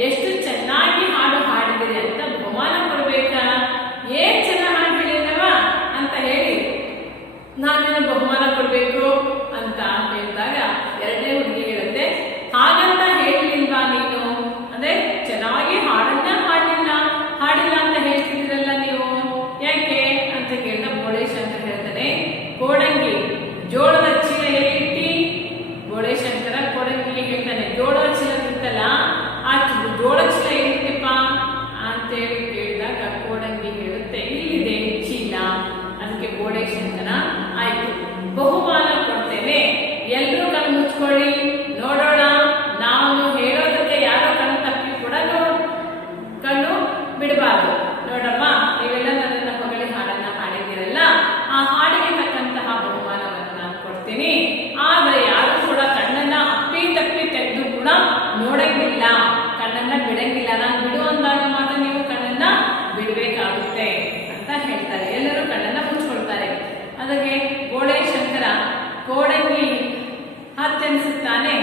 ಎಷ್ಟು ಚೆನ್ನಾಗಿ ಹಾಡು ಹಾಡಿದಿರಿ ಅಂತ ಬಹುಮಾನ ಕೊಡ್ಬೇಕಾ? ಏನ್ ಚೆನ್ನಾಗಿ ಹಾಡು ಹೇಳಿದವ ಅಂತ ಹೇಳಿ ನಾನು ಬಹುಮಾನ ಕೊಡ್ಬೇಕು ಅಂತ ಹೇಳಿದಾಗ ಎರಡನೇ ಹುಡುಗಿ ಹೇಳುತ್ತೆ, ಹಾಗಂತ ಹೇಳಿಲ್ವಾ ನೀನು? ಅಂದ್ರೆ ಚೆನ್ನಾಗಿ ಹಾಡಿಲ್ಲ ಅಂತ ಹೇಳ್ತಿದ್ದೀರಲ್ಲ ನೀವು, ಯಾಕೆ ಅಂತ ಕೇಳಿದ ಬೋಳೆ ಶಂಕರ ಹೇಳ್ತಾನೆ, ಕೋಡಂಗಿ ಜೋಳದ ಚೀಲ ಎಲ್ಲಿಟ್ಟಿ? ಬೋಳೆ ಶಂಕರ ಕೋಡಂಗಿಗೆ ಹೇಳ್ತಾನೆ, ಜೋಳದ ಚೀಲ ಇತ್ತಲ್ಲ, ಆ ಜೋಳದ ಚೀಲ ಎಲ್ಲಿಟ್ಟಿಪ್ಪ ಅಂತೇಳಿ ಕೇಳಿದಾಗ ಕೋಡಂಗಿ ಹೇಳುತ್ತೆ, ಇಲ್ಲಿದೆ ಚೀಲ. ಅದಕ್ಕೆ ಬೋಳೆ ಶಂಕರ, ಆಯ್ತು ಬಹುಮಾನ ಕೊಡ್ತೇನೆ, ಎಲ್ಲರೂ ಕಣ್ಣು ಮುಚ್ಕೊಳ್ಳಿ ನೋಡೋಣ, ನಾವು ಹೇಳೋದಕ್ಕೆ ಯಾರೋ ಕಣ್ಣು ತಪ್ಪಿ ಕೂಡ ಕಣ್ಣು ಬಿಡಬಾರ್ದು. ನೋಡಮ್ಮ, ನೀವೆಲ್ಲ ನನ್ನನ್ನ ಹೊಗಳಿ ಹಾಡನ್ನ ಹಾಡಿದ್ದೀರಲ್ಲ, ಆ ಹಾಡಿಗೆ ತಕ್ಕಂತಹ ಬಹುಮಾನವನ್ನು ನಾನು ಕೊಡ್ತೀನಿ. ಆದ್ರೆ ಯಾರು ಕೂಡ ಕಣ್ಣನ್ನ ಅಪ್ಪಿ ತಪ್ಪಿ ತೆಗೆದು ಕೂಡ ನೋಡಂಗಿಲ್ಲ, ಕಣ್ಣನ್ನ ಬಿಡಂಗಿಲ್ಲ. ನಾನು ಬಿಡುವಂದಾಗ ಮಾತ್ರ ನೀವು ಕಣ್ಣನ್ನ ಬಿಡಬೇಕಾಗುತ್ತೆ ಅಂತ ಹೇಳ್ತಾರೆ. ಎಲ್ಲರೂ ಕಣ್ಣನ್ನ ಮುಚ್ಕೊಳ್ತಾರೆ. ಅದಕ್ಕೆ ಬೋಳೆ ಶಂಕರ ಕೋಡಂಗಿ ಹತ್ತೆನಿಸುತ್ತಾನೆ,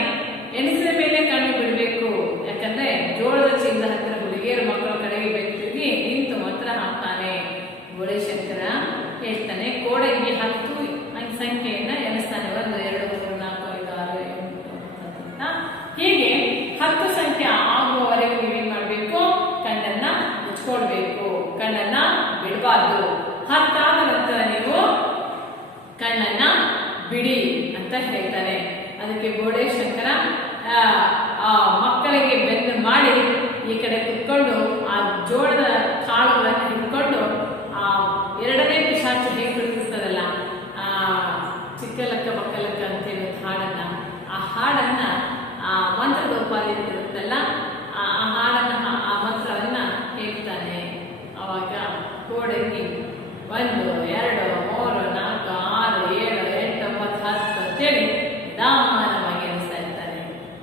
ಎಣಿಸಿದ ಮೇಲೆ ಕಣ್ಣು ಬಿಡಬೇಕು. ಯಾಕಂದ್ರೆ ಜೋಳದ ಚೀಲದ ಹತ್ತಿರ ಹುಡುಗಿಯರು ಮಕ್ಕಳ ಕಡೆಗೆ ಬೆಟ್ಟಿಗೆ ನಿಂತು ಬಿಡಬಾರ್ದು. ಹತ್ತಾದ ನಂತರ ನೀವು ಕಣ್ಣನ್ನ ಬಿಡಿ ಅಂತ ಹೇಳ್ತಾನೆ. ಅದಕ್ಕೆ ಬೋಡೇಶಂಕರ ಮಕ್ಕಳಿಗೆ ಬೆನ್ನು ಮಾಡಿ ಈ ಕಡೆ ಕುತ್ಕೊಂಡು ಆ ಜೋಳದ ಕಾಳುಗಳನ್ನು ಹಿಡ್ಕೊಂಡು ಎರಡನೇ ಪಿಶಾಚಿ ಹೇಗೆ ಬಿಡ್ತಿರ್ತದಲ್ಲ, ಚಿಕ್ಕಲಕ್ಕ ಮಕ್ಕಲಕ್ಕ ಅಂತೇಳಿ ಹಾಡನ್ನ, ಆ ಹಾಡನ್ನ ಮಂತ್ರದ ಉಪಾಧಿ ಇರುತ್ತಲ್ಲ, ಆ ಹಾಡನ್ನ ಆ ಮಂತ್ರವನ್ನ ಹೇಳ್ತಾನೆ. ಅವಾಗ ಕೋಡಂಗಿ 1 2 3 4 6 7 8 9 10 ಅಂತೇಳಿ ನಿಧಾನವಾಗಿ ಅನಿಸ್ತಾ ಇರ್ತಾನೆ.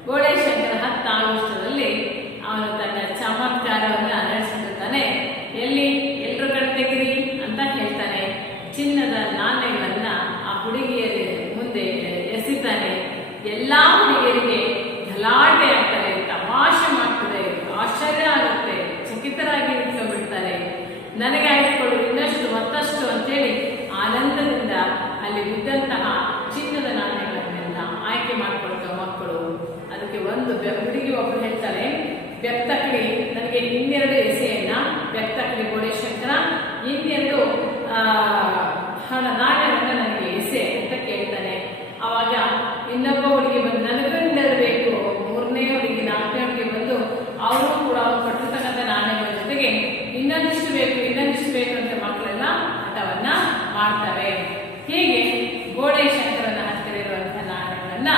ಬೋಡೇಶಂಕರ 10 ಆಗಸ್ಟರಲ್ಲಿ ಅವನು ತನ್ನ ಚಮತ್ಕಾರವನ್ನ ನಡೆಸುತ್ತಾನೆ. ಎಲ್ರು ಕಣ್ ತೆಗಿರಿ ಅಂತ ಹೇಳ್ತಾನೆ. ಚಿನ್ನದ ನಾಣ್ಯಗಳನ್ನ ಆ ಹುಡುಗಿಯರ ಮುಂದೆ ಎಸಿತಾನೆ. ಎಲ್ಲಾ ಹುಡುಗಿಯರಿಗೆ ಗಲಾಟೆ ಆಗ್ತಾರೆ, ತಮಾಷೆ ಮಾಡ್ತಾರೆ, ಆಶ್ಚರ್ಯ ಆಗುತ್ತೆ, ಚಕಿತರಾಗಿ ನಿಂತ್ಕೊಂಡ್ಬಿಡ್ತಾರೆ. ನನಗೆ ಆಯ್ದುಕೊಳ್ಳು ಇನ್ನಷ್ಟು ಮತ್ತಷ್ಟು ಅಂತೇಳಿ ಆನಂದದಿಂದ ಅಲ್ಲಿ ಬಿದ್ದಂತಹ ಚಿನ್ನದ ನಾಣ್ಯಗಳನ್ನೆಲ್ಲ ಆಯ್ಕೆ ಮಾಡ್ಕೊಳ್ತಾವ ಮಕ್ಕಳು. ಅದಕ್ಕೆ ಒಂದು ಹುಡುಗಿ ಒಬ್ಬರು ಹೇಳ್ತಾರೆ, ಬೆತ್ತಕಡಿ ನನಗೆ ಇನ್ನೆರಡು ಎಸೆಯನ್ನ, ಬೆತ್ತಕಡಿ ಬೋಡೇಶಂಕರ ಇನ್ನೆರಡು ನಾಣ್ಯವನ್ನ ನನಗೆ ಎಸೆ ಅಂತ ಕೇಳ್ತಾನೆ. ಅವಾಗ ಇನ್ನೊಬ್ಬ ಹುಡುಗಿ ಬಂದು ನನಗೂ ಇನ್ನೆರಡು ಬೇಕು, ಮೂರನೇ ಹುಡುಗಿ 4ನೇ ಹುಡುಗಿ ಬಂದು ಅವರು ಕೂಡ ಅವ್ರು ಕೊಟ್ಟಿರ್ತಕ್ಕಂಥ ನಾಣ್ಯಗಳ ಜೊತೆಗೆ ಇನ್ನೊಂದಿಷ್ಟು ಬೇಕು ಅಂತ ಮಕ್ಕಳೆಲ್ಲ ಆಟವನ್ನ ಮಾಡ್ತವೆ. ಹೀಗೆ ಬೋಡೇಶಂಕರನ ಹತ್ತಿರ ಇರುವಂತಹ ನಾಣ್ಯಗಳನ್ನ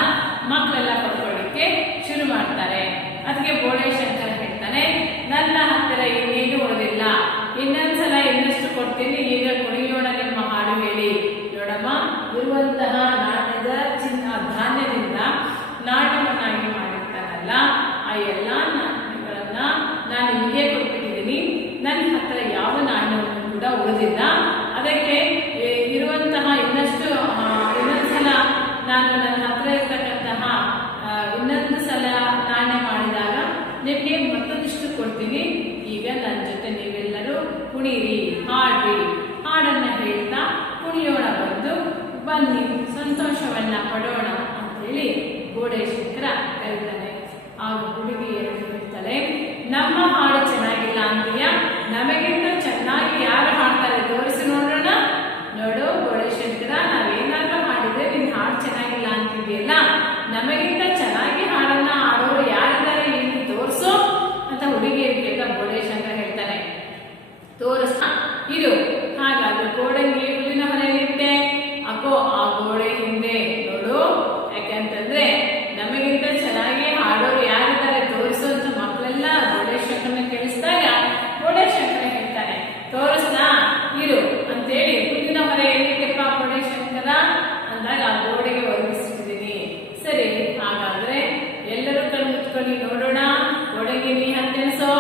ಮಕ್ಕಳೆಲ್ಲ ಕೊಡ್ಕೊಳ್ಳಿಕ್ಕೆ ಶುರು ಮಾಡ್ತಾರೆ. ಅದಕ್ಕೆ ಬೋಡೇಶಂಕರ ಹೇಳ್ತಾನೆ, ನನ್ನ ಹತ್ತಿರ ಇನ್ನೇನು ಉಳಿದಿಲ್ಲ, ಇನ್ನೊಂದ್ಸಲ ಇನ್ನಷ್ಟು ಕೊಡ್ತೀನಿ, ಈಗ ಕುಣಿಯೋಣ ನಿಮ್ಮ ಹಾಡು ಹೇಳಿ. ನೋಡಮ್ಮ, ಇರುವಂತಹ ನಾಣ್ಯದ ಧಾನ್ಯದಿಂದ ನಾಣ್ಯವನ್ನಾಗಿ ಮಾಡಿರ್ತಾನಲ್ಲ, ಆ ಎಲ್ಲಾ ನಾಣ್ಯಗಳನ್ನ ನಾನು ಹೀಗೆ ಕೊಟ್ಬಿಟ್ಟಿದ್ದೀನಿ, ನನ್ನ ಹತ್ತಿರ ಯಾವ ನಾಣ್ಯವನ್ನು ಕೂಡ ಉಳಿದಿಲ್ಲ. ಅದಕ್ಕೆ ಇರುವಂತಹ ಇನ್ನೊಂದ್ಸಲ ನಾನು ನನ್ನ ಹತ್ರ ಇರ್ತಕ್ಕಂತಹ ಇನ್ನೊಂದು ಸಲ ನಾಣ್ಯ ಮಾಡಿದಾಗ ನಿಮಗೆ ಮತ್ತೊಂದಿಷ್ಟು ಕೊಡ್ತೀನಿ. ಈಗ ನನ್ನ ಜೊತೆ ನೀವೆಲ್ಲರೂ ಕುಣಿರಿ, ಹಾಡ್ರಿ, ಹಾಡನ್ನ ಹೇಳ್ತಾ ಕುಣಿಯೋಣ, ಬನ್ನಿ ಸಂತೋಷವನ್ನ ಪಡೋಣ ಅಂತ ಹೇಳಿ ಬೋಡೇಶಂಕರ ಕರೀತಾನೆ. ಆ ಹುಡುಗಿ ಹೇಳ್ತಾಳೆ, ನಮ್ಮ ಹಾಡು ಚೆನ್ನಾಗಿಲ್ಲ ಅಂತೀಯ, ನಮಗಿಂತ ಚೆನ್ನಾಗಿ ಯಾರು ಹಾಡ್ತಾರೆ ತೋರಿಸಿ ನೋಡೋಣ. ನೋಡು ಬೋಡೇಶಂಕರ, ನಾವೇನಾದ್ರೂ ಹಾಡಿದ್ರೆ ನಿನ್ ಹಾಡು ಚೆನ್ನಾಗಿಲ್ಲ ಅಂತಿದೆಯಲ್ಲ, ನಮಗಿಂತ ಚೆನ್ನಾಗಿ ಹಾಡನ್ನ ಆಡೋರು ಯಾರಿದ್ದಾರೆ ಇಲ್ಲಿ ತೋರಿಸು ಅಂತ ಹುಡುಗಿಯರಿಗೆ ಕೇಳ್ತಾ ಬೋಡೇಶಂಕರ ಹೇಳ್ತಾನೆ. ತೋರಿಸ್ತಾ ಇರು. ಹಾಗಾದ್ರೆ ಕೋಡಂಗಿ ಹುಲ್ಲಿನ ಹೊಲೆಯಲ್ಲಿಟ್ಟೆ, ಅಕ್ಕೋ ಆ ಗೋಡೆ ಹಿಂದೆ ನೋಡು, ಯಾಕಂತಂದ್ರೆ ನಮಗಿಂತ ಚೆನ್ನಾಗಿ ಹಾಡೋರು ಯಾರಿದ್ದಾರೆ ತೋರಿಸು ಅಂತ ಮಕ್ಕಳೆಲ್ಲ ಬೋಡೇಶಂಕರನ ಕೇಳಿಸಿದಾಗ ಬೋಡೇಶಂಕರ ಹೇಳ್ತಾನೆ, ತೋರಿಸ್ನಾ ಇರು ಅಂತೇಳಿ ಹುಲ್ಲಿನ ಹೊಲೆಯಲ್ಲಿಟ್ಟೆಪ್ಪ ಬೋಡೇಶಂಕರ ಅಂದಾಗ ಆ ಗೋಡೆಗೆ ಒದಗಿಸಿದ್ದೀನಿ. ಸರಿ, ಹಾಗಾದ್ರೆ ಎಲ್ಲರೂ ಕಣ್ಣು ಮುಚ್ಕೊಂಡು ನೋಡೋಣ, ಗೋಡೆಗೆ ನೀ ಹತ್ತೆನಿಸೋ.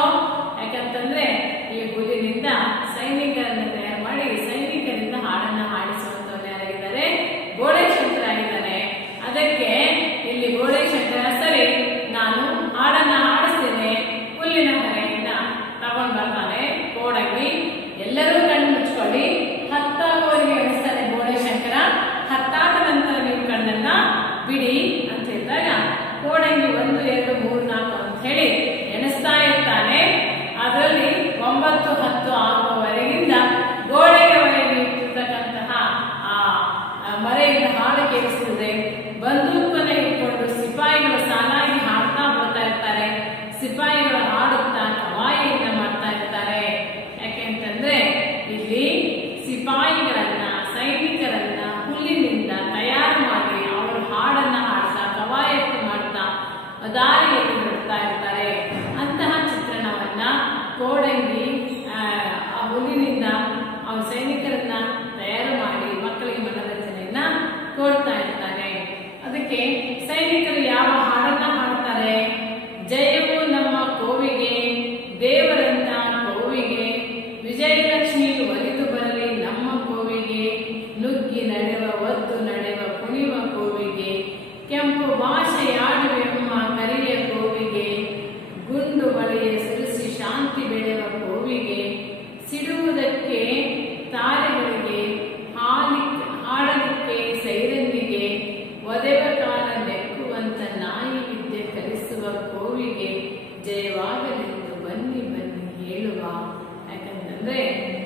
ಯಾಕಂತಂದ್ರೆ ಈ ಹುಲ್ಲಿನಿಂದ ಸೈನಿಕರನ್ನ ತಯಾರು ಮಾಡಿ ಸೈನಿಕರಿಂದ ಹಾಡನ್ನ ಹಾಡಿಸುವಂತವ್ರು ಯಾರಾಗಿದ್ದಾರೆ? ಬೋಡೇಶಂಕರ ಆಗಿದ್ದಾನೆ. ಅದಕ್ಕೆ ಇಲ್ಲಿ ಬೋಡೇಶಂಕರ, ಸರಿ ನಾನು ಹಾಡನ್ನ ಹಾಡಿಸ್ತೇನೆ, ಹುಲ್ಲಿನ ಹೊರೆಯನ್ನ ತಗೊಂಡ್ ಬರ್ತಾನೆ ಕೋಡಂಗಿ. ಎಲ್ಲರೂ ಕಣ್ಣು ಮುಚ್ಕೊಳ್ಳಿ, 10 ಗೋರಿಗೆ ಎಣಿಸ್ತಾನೆ ಬೋಡೇಶಂಕರ. 10 ನಂತರ ನೀವು ಕಣ್ಣನ್ನ ಬಿಡಿ ಅಂತ ಹೇಳಿದಾಗ ಕೋಡಂಗಿ 1 2 3 4 ಅಂತ ಹೇಳಿ ಎಣಿಸ್ತಾ ಇರ್ತಾನೆ. ಅದರಲ್ಲಿ 9 10 ಆಗುವವರೆಗಿಂದ ಗೋಡೆಯವರೆಗೆ ಇಟ್ಟಿರ್ತಕ್ಕಂತಹ ಆ ಮರೆಯಿಂದ ಹಾಡು ಕೇಳಿಸುತ್ತದೆ. ಬಂದೂಕನ್ನ ಇಟ್ಕೊಂಡು ಸಿಪಾಯಿಗಳು ಸಾಲಾಗಿ ಹಾಡ್ತಾ ಬರ್ತಾ ಇರ್ತಾರೆ. ಸಿಪಾಯಿಗಳು ಹಾಡುತ್ತಾ ಕವಾಯಿಯನ್ನ ಮಾಡ್ತಾ ಇರ್ತಾರೆ. ಯಾಕೆಂತಂದ್ರೆ ಇಲ್ಲಿ ಸಿಪಾಯಿಗಳನ್ನ, ಸೈನಿಕರನ್ನ ಹುಲ್ಲಿನಿಂದ ತಯಾರು ಮಾಡಿ ಅವರು ಹಾಡನ್ನ ಹಾಡ್ತಾ ಕವಾಯತ್ತು ಮಾಡ್ತಾ ದಾರಿಯಲ್ಲಿ ಬಿಡ್ತಾ ಇರ್ತಾರೆ. ಅಂತಹ ಚಿತ್ರಣವನ್ನ ಕೋಡಂಗಿ ಆ ಹುಲ್ಲಿನಿಂದ ಅವ್ರ ಸೈನಿಕರನ್ನ ತಯಾರು ಮಾಡಿ ಮಕ್ಕಳಿಗೆ ಮನರಂಜನೆಯನ್ನ ಕೊಡ್ತಾ ಇರ್ತಾರೆ. ಅದಕ್ಕೆ ಸೈನಿಕರು ಯಾವ ಹಾಡನ್ನ ಹಾಡ್ತಾರೆ? ಜಯವು ನಮ್ಮ ಕೋವಿಗೆ, ದೇವರಂತ ಕೋವಿಗೆ, ವಿಜಯಲಕ್ಷ್ಮಿ ಒಲಿದು ಬರಲಿ ನಮ್ಮ ಕೋವಿಗೆ, ನುಗ್ಗಿ ನಡೆವ ಒದ್ದು ನಡೆವ ಕುಣಿವ ಕೋವಿಗೆ, ಕೆಂಪು ಭಾಷೆಯಾಡುವೆಮ್ಮ ಕರಿಯ ಕೋವಿಗೆ, ಗುಂಡು ಬಳೆಯ ಸುರಿಸಿ ಶಾಂತಿ ಬೆಳೆವ ಕೋವಿಗೆ, ಸಿಡುವುದಕ್ಕೆ ತಾರೆಗಳಿಗೆ, ಹಾಡಲಿಕ್ಕೆ ಸೈರನ್ನಿಗೆ, ಒದೆವ ಕಾಲ ನೆಕ್ಕುವಂತ ನಾಯಿ ವಿದ್ಯೆ ಕಲಿಸುವ ಕೋವಿಗೆ ಜಯವಾಗಲೆಂದು ಬನ್ನಿ ಬನ್ನಿ ಹೇಳುವ. ಯಾಕಂತಂದ್ರೆ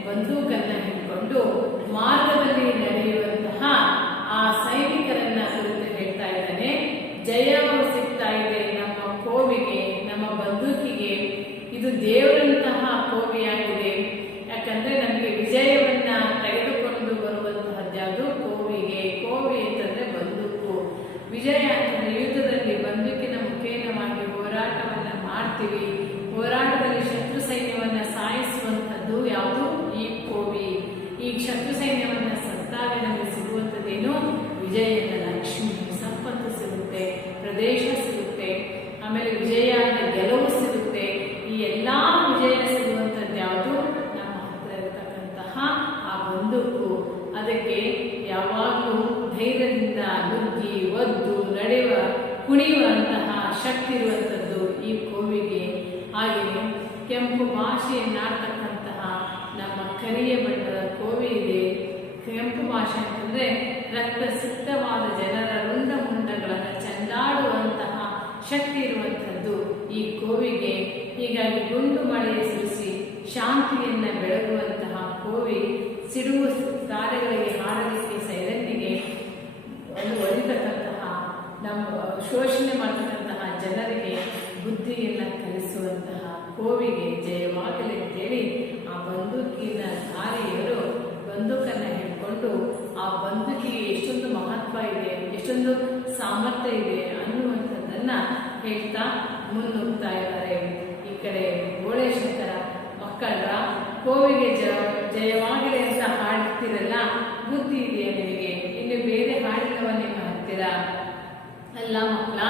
ಬಂದೂಕನ್ನ ಶಕ್ತಿ ಇರುವಂಥದ್ದು ಈ ಗೋವಿಗೆ. ಹಾಗೆಯೇ ಕೆಂಪು ಭಾಷೆಯನ್ನಾಡ್ತಕ್ಕಂತಹ ನಮ್ಮ ಕರಿಯ ಬಣ್ಣದ ಕೋವಿ ಇದೆ. ಕೆಂಪು ಭಾಷೆ ಅಂತಂದ್ರೆ ರಕ್ತ ಸಿಕ್ತವಾದ ಜನರ ರುಂಡ ಮುಂಡಗಳನ್ನು ಚೆಂಡಾಡುವಂತಹ ಶಕ್ತಿ ಇರುವಂಥದ್ದು ಈ ಕೋವಿಗೆ. ಹೀಗಾಗಿ ಗುಂಡು ಮಳೆ ಸುರಿಸಿ ಶಾಂತಿಯನ್ನ ಬೆಳಗುವಂತಹ ಕೋವಿ ಸಿಡುವ ತಾರೆಗಳಿಗೆ ಹಾಡಲಿಕ್ಕೆ ಸೈಲೆಂಟಿಗೆ ಒಂದು ಒಲಿತಕ್ಕಂತಹ ನಮ್ಮ ಶೋಷಣೆ ಮಾಡತಕ್ಕಂತಹ ಜನರಿಗೆ ಬುದ್ಧಿಯನ್ನು ಕಲಿಸುವಂತಹ ಕೋವಿಗೆ ಜಯವಾಗಲಿ ಅಂತೇಳಿ ಆ ಬಂದೂಕಿನ ಧಾರಿಯವರು ಬಂದೂಕನ್ನು ಹಿಡ್ಕೊಂಡು ಆ ಬಂದೂಕಿಗೆ ಎಷ್ಟೊಂದು ಮಹತ್ವ ಇದೆ, ಎಷ್ಟೊಂದು ಸಾಮರ್ಥ್ಯ ಇದೆ ಅನ್ನುವಂಥದ್ದನ್ನ ಹೇಳ್ತಾ ಮುನ್ನುಗ್ತಾ ಇದ್ದಾರೆ. ಈ ಕಡೆ ಬೋಳೇಶಂಕರ ಮಕ್ಕಳ ಕೋವಿಗೆ ಜಯವಾಗಲಿ ಅಂತ ಹಾಡ್ತಿರಲ್ಲ, ಬುದ್ಧಿ ಇದೆಯಾ ನಿಮಗೆ? ಇನ್ನು ಬೇರೆ ಹಾಡಿನವನ್ನ ನೀವು ಹಾಡ್ತೀರಾ? ಅಲ್ಲ ಮಕ್ಕಳ,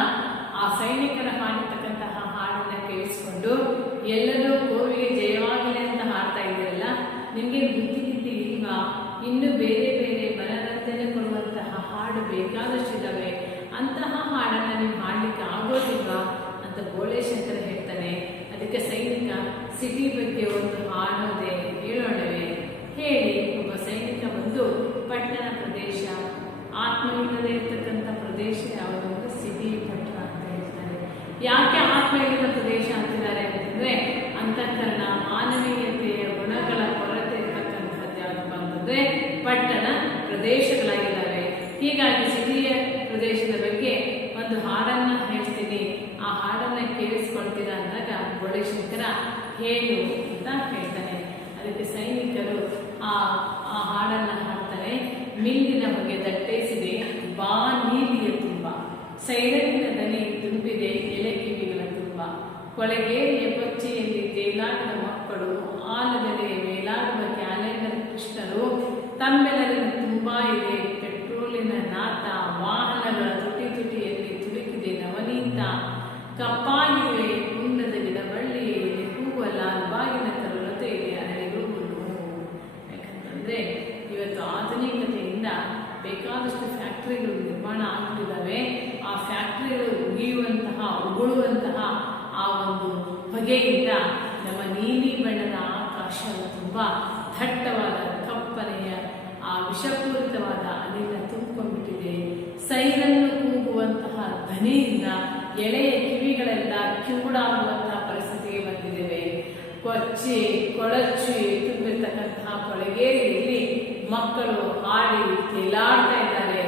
ಆ ಸೈನಿಕರ ಹಾಡಿರ್ತಕ್ಕಂತಹ ಹಾಡನ್ನ ಕೇಳಿಸ್ಕೊಂಡು ಎಲ್ಲರೂ ಕೋವಿಗೆ ಜಯವಾಗಲಿ ಅಂತ ಹಾಡ್ತಾ ಇದ್ದೀರಲ್ಲ, ನಿಮಗೆ ಬುದ್ಧಿ ಇಲ್ವಾ? ಇನ್ನು ಬೇರೆ ಬೇರೆ ಮನರಂಜನೆ ಕೊಡುವಂತಹ ಹಾಡು ಬೇಕಾದಷ್ಟಿದ್ದಾವೆ, ಅಂತಹ ಹಾಡನ್ನ ನೀವು ಹಾಡ್ಲಿಕ್ಕೆ ಆಗೋದಿಲ್ವಾ ಅಂತ ಬೋಳೇಶಂಕರ ಹೇಳ್ತಾನೆ. ಅದಕ್ಕೆ ಸೈನಿಕ ಸಿಟಿ ಬಗ್ಗೆ ಒಂದು ಹಾಡೋದೆ ಹೇಳೋಣವೇ? ಹೇಳಿ. ಒಬ್ಬ ಸೈನಿಕ ಬಂದು ಪಟ್ಟಣ ಪ್ರದೇಶ, ಆತ್ಮ ಇಲ್ಲದೆ ಇರ್ತಕ್ಕಂಥ ಪ್ರದೇಶ ಯಾವುದು ಅಂದ್ರೆ ಸಿಟಿ, ಪಟ್ಟಣ ಅಂತ ಹೇಳ್ತಾರೆ. ಯಾಕೆ ಆತ್ಮ ಇಲ್ಲದ ಪ್ರದೇಶ ಅಂತಿದ್ದಾರೆ ಅಂತಂದ್ರೆ ಅಂತಃಕರಣ, ಮಾನವೀಯತೆಯ ಗುಣಗಳ ಕೊರತೆ ಇರ್ತಕ್ಕಂಥದ್ದು ಯಾವ್ದಪ್ಪ ಅಂತಂದ್ರೆ ಪಟ್ಟಣ ಪ್ರದೇಶಗಳಾಗಿದ್ದಾವೆ. ಹೀಗಾಗಿ ಸಿಟಿಯ ಪ್ರದೇಶದ ಬಗ್ಗೆ ಒಂದು ಹಾಡನ್ನ ಹೇಳ್ತೀನಿ, ಆ ಹಾಡನ್ನ ಕೇಳಿಸ್ಕೊಳ್ತೀರಾ ಅಂದಾಗ ಬೋಳೇಶಂಕರ ಹೇಳು ಅಂತ ಹೇಳ್ತಾನೆ. ಅದಕ್ಕೆ ಸೈನಿಕರು ಆ ಹಾಡನ್ನ ಹಾಡ್ತಾನೆ. ಮಿಲ್ಲಿನ ಹೊಗೆ ದಟ್ಟೈಸಿದೆ ಬಾ ನೀಲಿಯ ತುಂಬ, ಸೈರನಿನ ದನಿ ತುಂಬಿದೆ ಎಲೆ ಕಿವಿಗಳ ತುಂಬ, ಕೊಳಗೇರಿಯ ಕೊಚ್ಚೆಯಲ್ಲಿ ತೇಲಾಡಿದ ಮಕ್ಕಳು, ಆಲದೆಲೆಯ ಮೇಲಾಡುವ ಕ್ಯಾಲೆಂಡರ್ ಕೃಷ್ಣರು, ತಮ್ಮೆಲ್ಲರಿನ ತುಂಬಾ ಇದೆ ಪೆಟ್ರೋಲಿನ ನಾತ, ವಾಹನಗಳ ತುಟಿ ತುಟಿಯಲ್ಲಿ ತುಳುಕಿದೆ ನವನೀತ, ಕಪ್ಪಾಗಿವೆ ಕುಂಡದ ಗಿಡ ಬಳ್ಳಿಯಲ್ಲಿ ಹೂವ ಲಾಲ್ಬಾಗಿನ ತರುಲತೆ ಇದೆ ಅರಳಿಗೂ ಹುಲ್ಲು. ಯಾಕಂತಂದ್ರೆ ಇವತ್ತು ಆಧುನಿಕತೆಯಿಂದ ಬೇಕಾದಷ್ಟು ಫ್ಯಾಕ್ಟರಿಗಳು ನಿರ್ಮಾಣ ಆಗ್ತಿದ್ದಾವೆ. ಆ ಫ್ಯಾಕ್ಟರಿಗಳು ಉಗುಳುವಂತಹ ಆ ಒಂದು ಹೊಗೆಯಿಂದ ನಮ್ಮ ನೀಲಿ ಬಣ್ಣದ ಆಕಾಶ ತುಂಬಾ ದಟ್ಟವಾದ ಕಪ್ಪನೆಯ ಆ ವಿಷಪೂರಿತವಾದ ಅನಿಲ ತುಂಬಿಕೊಂಡಿದೆ. ಸೈರನ್ನು ಕೂಗುವಂತಹ ಧ್ವನಿಯಿಂದ ಎಳೆಯ ಕಿವಿಗಳೆಲ್ಲ ಕಿವುಡಾಗುವಂತಹ ಪರಿಸ್ಥಿತಿಗೆ ಬಂದಿದ್ದೇವೆ. ಕೊಳಚಿ ತುಂಬಿರ್ತಕ್ಕಂತಹ ಕೊಳಗೇರಿಯಲ್ಲಿ ಮಕ್ಕಳು ಹಾಡಿ ತೇಲಾಡ್ತಾ ಇದ್ದಾರೆ.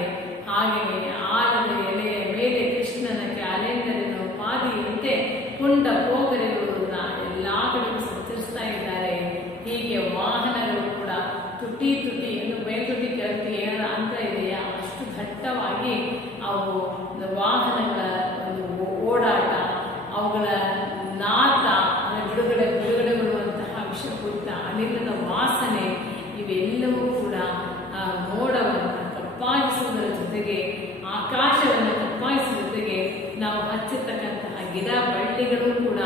ಹಾಗೆಯೇ ಆಲದ ಎಲೆಯ ಮೇಲೆ ಕೃಷ್ಣನ ಕ್ಯಾಲೆಂಡರಿನ ಪಾದಿಯಂತೆ ಪುಂಡ ಪೋಗರೆಗಳನ್ನ ಎಲ್ಲಾ ಕಡೆಗೂ ಸಂಚರಿಸ್ತಾ ಇದ್ದಾರೆ. ಹೀಗೆ ವಾಹನಗಳು ಕೂಡ ತುಟಿ ತುಟಿಯನ್ನು ಮೇಲ್ತುಟಿ ಕೆಳಗೆ ಏನಾರ ಅಂತ ಇದೆಯಾ ಅಷ್ಟು ದಟ್ಟವಾಗಿ ಅವು ವಾಹನಗಳ ಒಂದು ಓಡಾಟ, ಅವುಗಳ ನಾದ, ಬಿಡುಗಡೆಗೊಳ್ಳುವಂತಹ ವಿಷಪೂರಿತ ಅನಿಲದ ವಾಸನೆ ಇವೆಲ್ಲವೂ ಕೂಡ ಮೋಡವನ್ನು ಕಪ್ಪಾಯಿಸುವುದರ ಜೊತೆಗೆ, ಆಕಾಶವನ್ನು ಕಪ್ಪಾಯಿಸುವ ಜೊತೆಗೆ ನಾವು ಹಚ್ಚಿರ್ತಕ್ಕಂತಹ ಗಿಡ ಬಳ್ಳಿಗಳು ಕೂಡ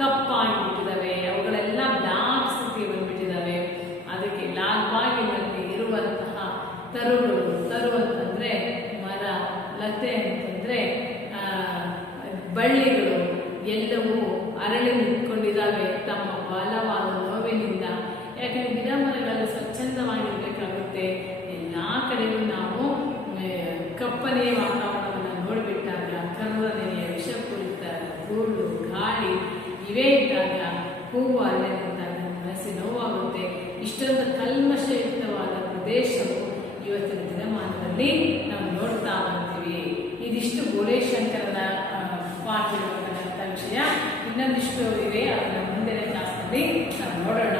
ಕಪ್ಪಾಗಿ ಬಿಟ್ಟಿದ್ದಾವೆ. ಅವುಗಳೆಲ್ಲ ಬ್ಲಾಕ್ ಸ್ಥಿತಿಗೆ ಬಂದ್ಬಿಟ್ಟಿದ್ದಾವೆ. ಅದಕ್ಕೆ ಲಾಲ್ಬಾಗಿನಲ್ಲಿ ಇರುವಂತಹ ತರು ಅಂತಂದ್ರೆ ಮರ, ಲತೆ ಅಂತಂದ್ರೆ ಬಳ್ಳಿಗಳು ಎಲ್ಲವೂ ಅರಳಿ ನಿಂತ್ಕೊಂಡಿದ್ದಾವೆ ತಮ್ಮ ಬಲವಾದ ನೋವಿನಿಂದ. ಯಾಕಂದ್ರೆ ಗಿಡ ಮರಗಳು ಸ್ವಚ್ಛಂದವಾಗಿರ್ಬೇಕಾಗುತ್ತೆ. ಎಲ್ಲಾ ಕಡೆಗೂ ನಾವು ಕಪ್ಪನೆಯ ವಾತಾವರಣವನ್ನು ನೋಡಿಬಿಟ್ಟಾಗ, ಕರ್ರನೆಯ ವಿಷಪೂರಿತ ಧೂಳು, ಗಾಳಿ ಇವೇ ಇದ್ದಾಗ, ಹೂವು ಅಲ್ಲೇ ನಿಂತಾಗ ಮನಸ್ಸಿನ ನೋವಾಗುತ್ತೆ. ಇಷ್ಟೊಂದು ಕಲ್ಮಶಯುಕ್ತವಾದ ಪ್ರದೇಶವು ಇವತ್ತಿನ ದಿನಮಾನದಲ್ಲಿ ನಾವು ನೋಡ್ತಾ ಬರ್ತೀವಿ. ಇದಿಷ್ಟು ಬೋಳೇಶಂಕರನ ಪಾಠ ವಿಷಯ. ಇನ್ನೊಂದಿಷ್ಟು ಇವೆ, ಅದನ್ನ ಮುಂದಿನ ಕ್ಲಾಸ್ನಲ್ಲಿ ನಾವು ನೋಡೋಣ.